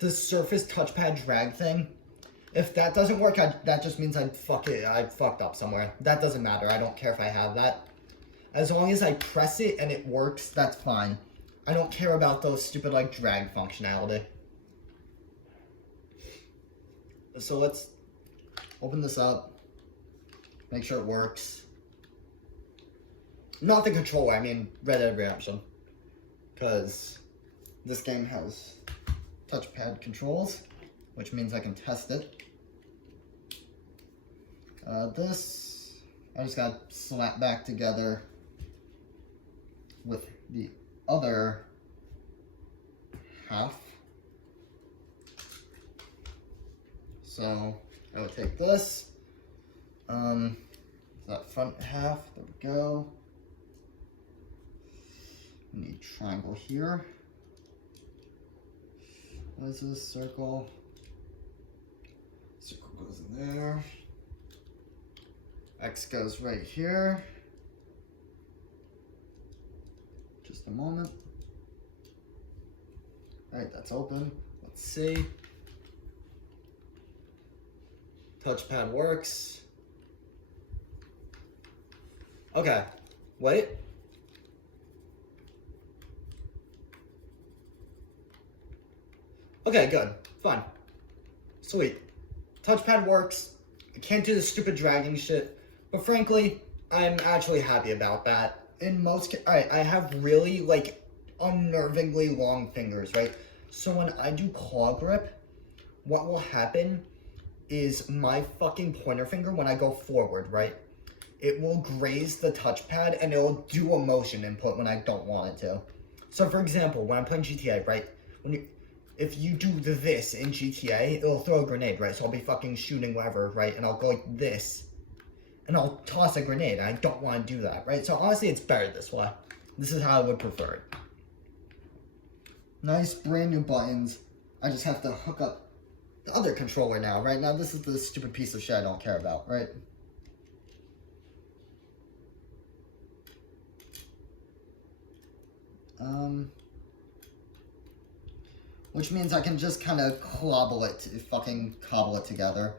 The Surface touchpad drag thing, if that doesn't work, that just means I fucked up somewhere. That doesn't matter. I don't care if I have that. As long as I press it and it works, that's fine. I don't care about those stupid, like, drag functionality. So let's open this up. Make sure it works. Not the controller, I mean Red Dead Redemption. Because this game has touchpad controls, which means I can test it. This, I just got slapped back together with the other half. So I would take this, that front half, there we go. We need triangle here. What is this? Circle. Circle goes in there. X goes right here. Just a moment. Alright, that's open. Let's see. Touchpad works. Okay, wait. Okay, good. Fine. Sweet. Touchpad works. I can't do the stupid dragging shit. But frankly, I'm actually happy about that. In most alright, I have really, like, unnervingly long fingers, right? So when I do claw grip, what will happen is my fucking pointer finger, when I go forward, right? It will graze the touchpad and it'll do a motion input when I don't want it to. So for example, when I'm playing GTA, right? If you do this in GTA, it'll throw a grenade, right? So I'll be fucking shooting whatever, right? And I'll go like this. And I'll toss a grenade, and I don't want to do that, right? So honestly, it's better this way. This is how I would prefer it. Nice brand new buttons. I just have to hook up the other controller now, right? Now this is the stupid piece of shit I don't care about, right? Which means I can just kind of cobble it together.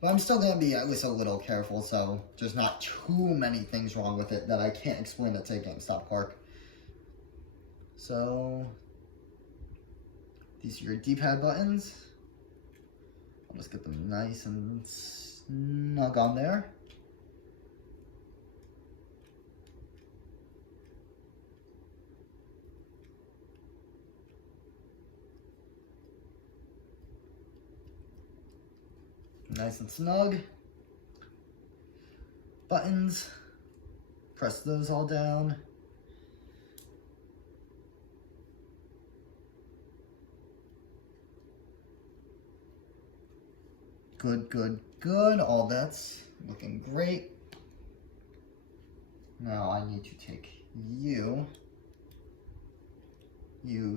But I'm still going to be at least a little careful, so there's not too many things wrong with it that I can't explain at, say, GameStop Park. So, these are your D-pad buttons. I'll just get them nice and snug on there. Nice and snug. Buttons. Press those all down. Good, good, good. All that's looking great. Now I need to take you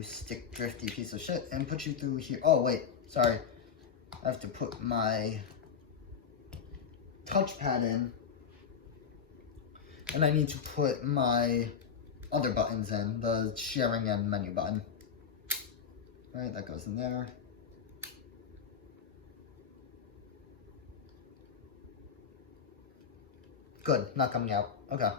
stick drifty piece of shit, and put you through here. Oh, wait, sorry. I have to put my touchpad in, and I need to put my other buttons in, the sharing and menu button. Alright, that goes in there. Good, not coming out. Okay.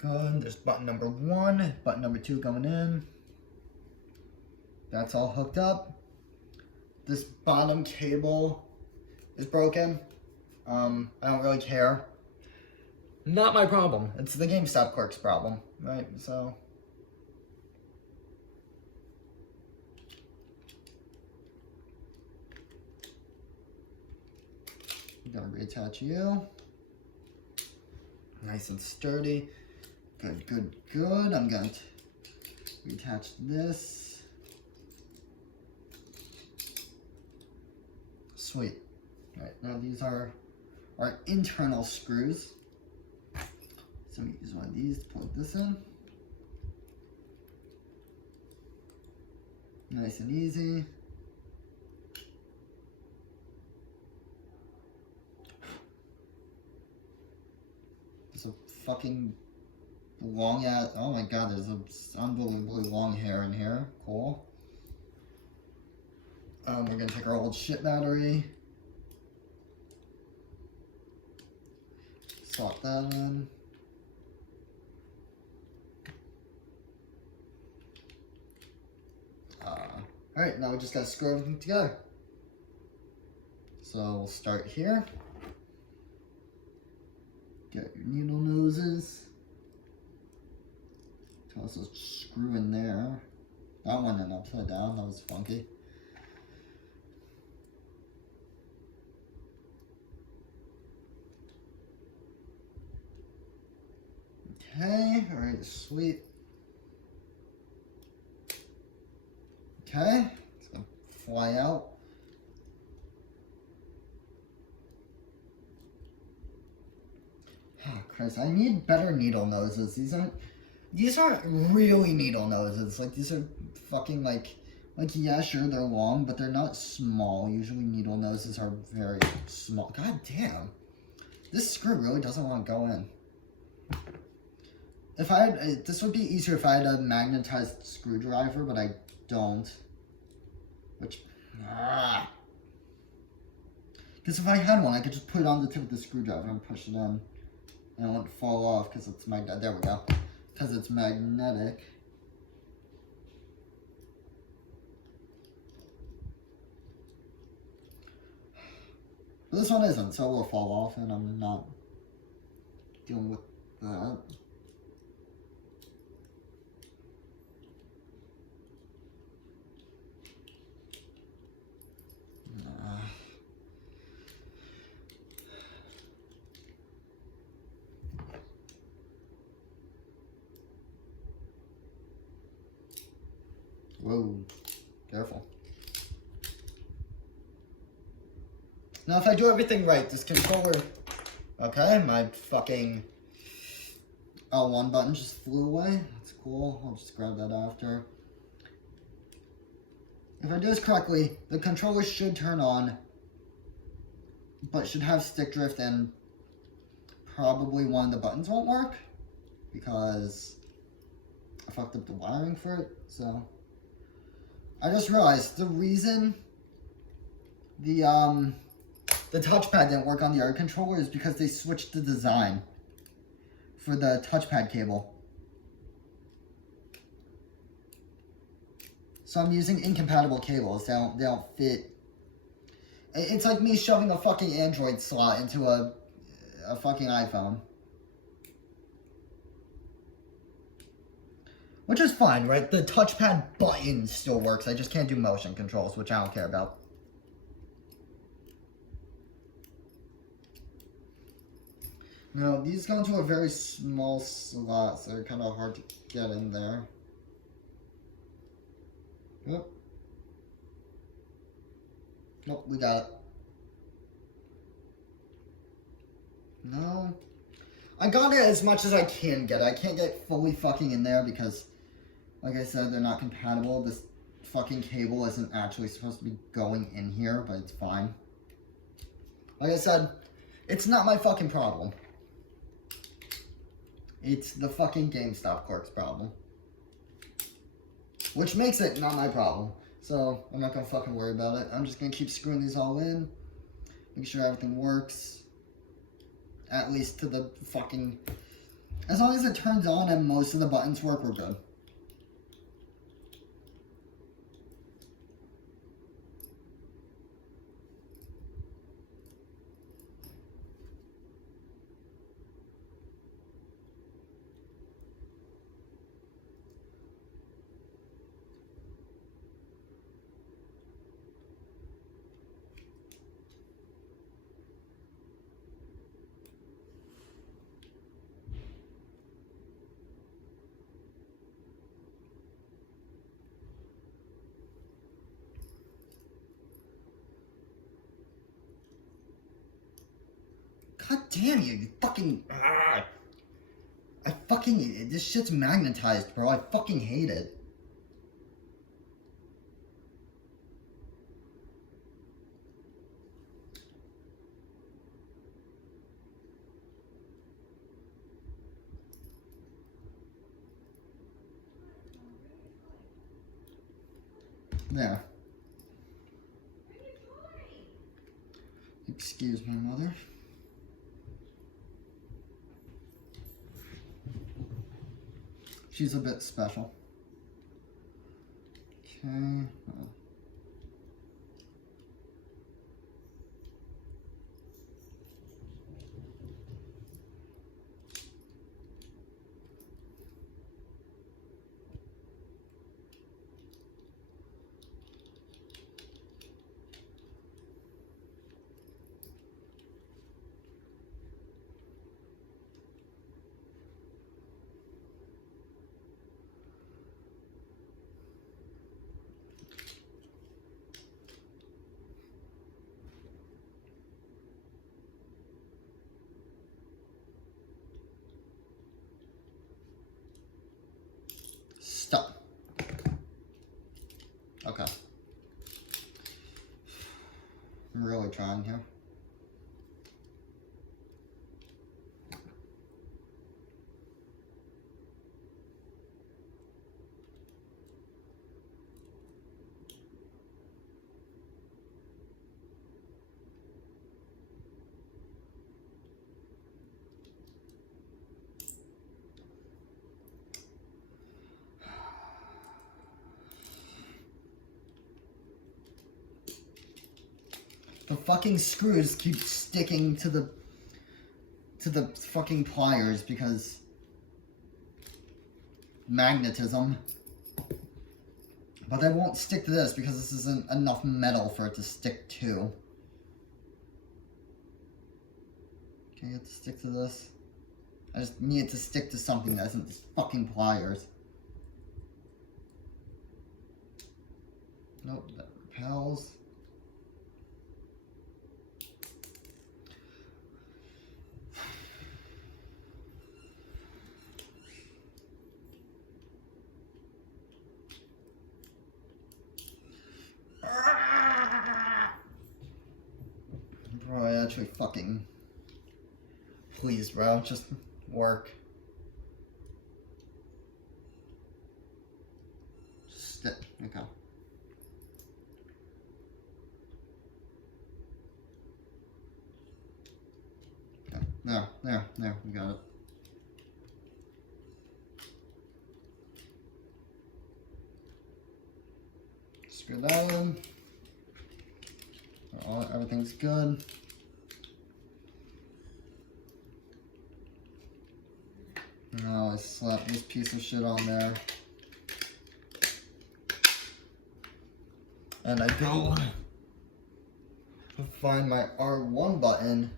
Good, there's button number 1, button number 2 going in. That's all hooked up. This bottom cable is broken. I don't really care. Not my problem. It's the GameStop clerk's problem, right? So I'm gonna reattach you. Nice and sturdy. Good, good, good. I'm going to reattach this. Sweet. Alright, now these are our internal screws. So we use one of these to plug this in. Nice and easy. There's a fucking long ass, oh my god, there's a unbelievably long hair in here. Cool. We're gonna take our old shit battery. Slot that in. Alright, now we just gotta screw everything together. So we'll start here. Get your needle noses. Also screw in there. That one went upside down, that was funky. Okay, alright, sweet. Okay, it's gonna fly out. Oh Christ, I need better needle noses. These aren't really needle noses. Like, these are fucking like yeah, sure, they're long, but they're not small. Usually needle noses are very small. God damn. This screw really doesn't want to go in. If I had, this would be easier if I had a magnetized screwdriver, but I don't. Which, because if I had one, I could just put it on the tip of the screwdriver and push it in. And it wouldn't fall off because it's magnetic. There we go. Because it's magnetic. But this one isn't, so it will fall off, and I'm not dealing with that. Whoa, careful. Now if I do everything right, this controller, okay, my fucking L1 button just flew away. That's cool, I'll just grab that after. If I do this correctly, the controller should turn on, but should have stick drift, and probably one of the buttons won't work, because I fucked up the wiring for it, so. I just realized the reason the touchpad didn't work on the other controller is because they switched the design. for the touchpad cable. So I'm using incompatible cables. They don't fit. It's like me shoving a fucking Android slot into a fucking iPhone. Which is fine, right? The touchpad button still works. I just can't do motion controls, which I don't care about. Now, these go into a very small slot, so they're kind of hard to get in there. Yep. Nope, we got it. No. I got it as much as I can get. I can't get fully fucking in there because, like I said, they're not compatible. This fucking cable isn't actually supposed to be going in here, but it's fine. Like I said, it's not my fucking problem. It's the fucking GameStop clerk's problem. Which makes it not my problem. So, I'm not gonna fucking worry about it. I'm just gonna keep screwing these all in. Make sure everything works. At least to the fucking... As long as it turns on and most of the buttons work, we're good. God damn you, you fucking... I fucking... This shit's magnetized, bro. I fucking hate it. There. Excuse my mother. She's a bit special. Okay. Stop. Okay. I'm really trying here. The fucking screws keep sticking to the fucking pliers because magnetism. But they won't stick to this because this isn't enough metal for it to stick to. Can I get it to stick to this? I just need it to stick to something that isn't fucking pliers. Nope, that repels. Bro, I actually fucking... Please, bro, just work. Just stick, okay. Okay, there, we got it. Screw that in. Everything's good. Now I slap this piece of shit on there. And I go to find my R1 button.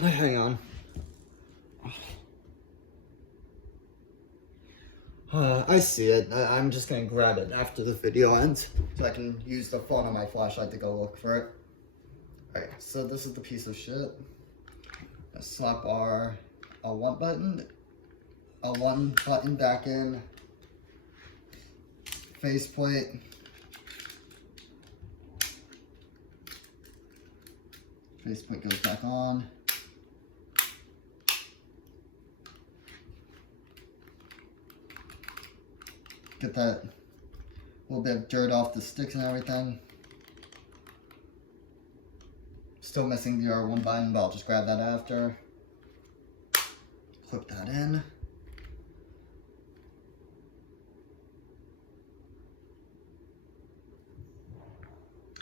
Hang on. I see it. I'm just gonna grab it after the video ends so I can use the phone on my flashlight to go look for it. Alright, so this is the piece of shit. I slap our L1 button back in. Faceplate. Faceplate goes back on. Get that little bit of dirt off the sticks and everything. Still missing the R1 button, but I'll just grab that after. Clip that in.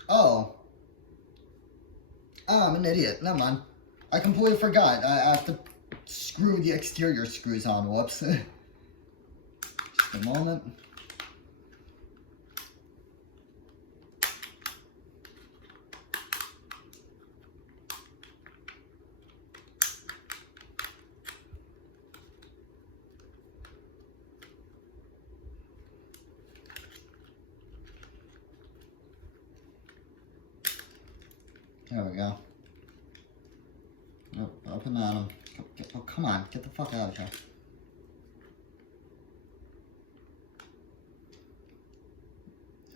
Oh, I'm an idiot. Never mind. I completely forgot. I have to screw the exterior screws on. Whoops. Just a moment. There we go. Up and at him. Oh, come on. Get the fuck out of here.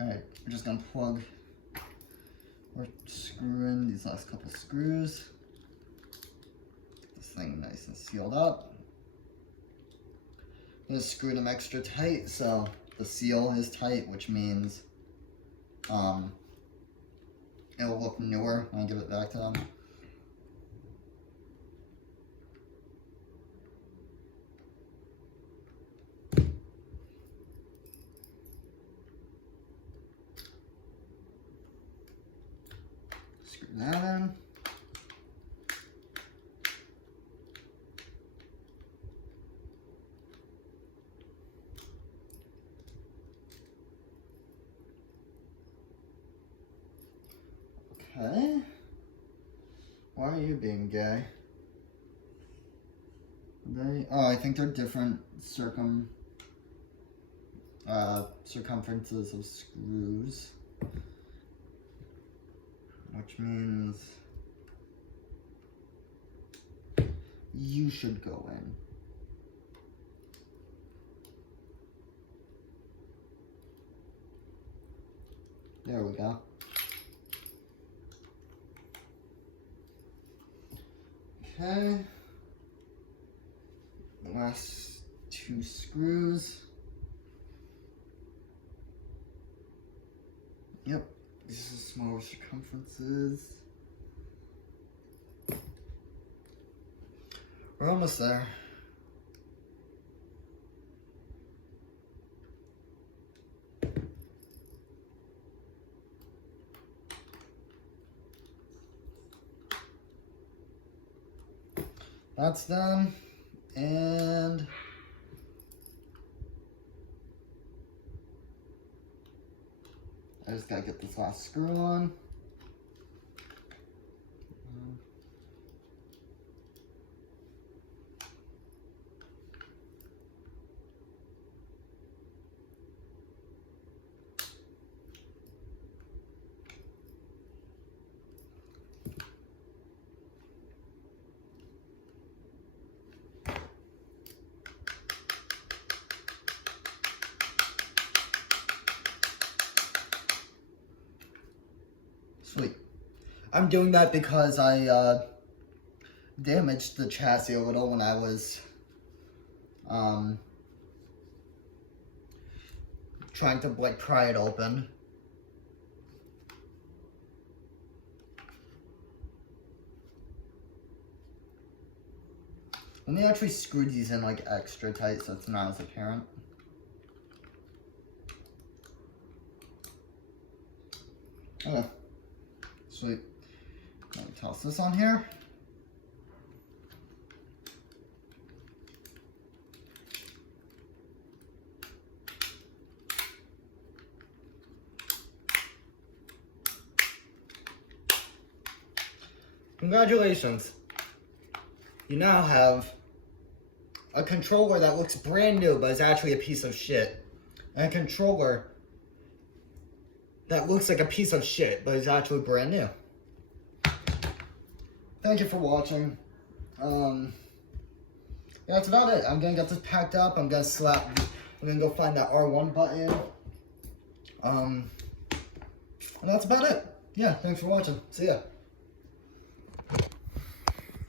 Alright, we're just gonna plug or screw in these last couple screws. Get this thing nice and sealed up. I'm gonna screw them extra tight so the seal is tight, which means it'll look newer when I give it back to them. Screw that in. Okay. Why are you being gay? Oh, I think they're different circumferences of screws. Which means you should go in. There we go. Okay. The last two screws. Yep. These are smaller circumferences. We're almost there. That's done, and I just gotta get this last screw on. Sweet. I'm doing that because I damaged the chassis a little when I was trying to like pry it open. Let me actually screw these in like extra tight so it's not as apparent. Okay. Sweet. Let me toss this on here. Congratulations. You now have a controller that looks brand new but is actually a piece of shit. And a controller that looks like a piece of shit but is actually brand new. Thank you for watching. Yeah, that's about it. I'm gonna get this packed up. I'm gonna go find that R1 button. And that's about it. Yeah, thanks for watching. See ya.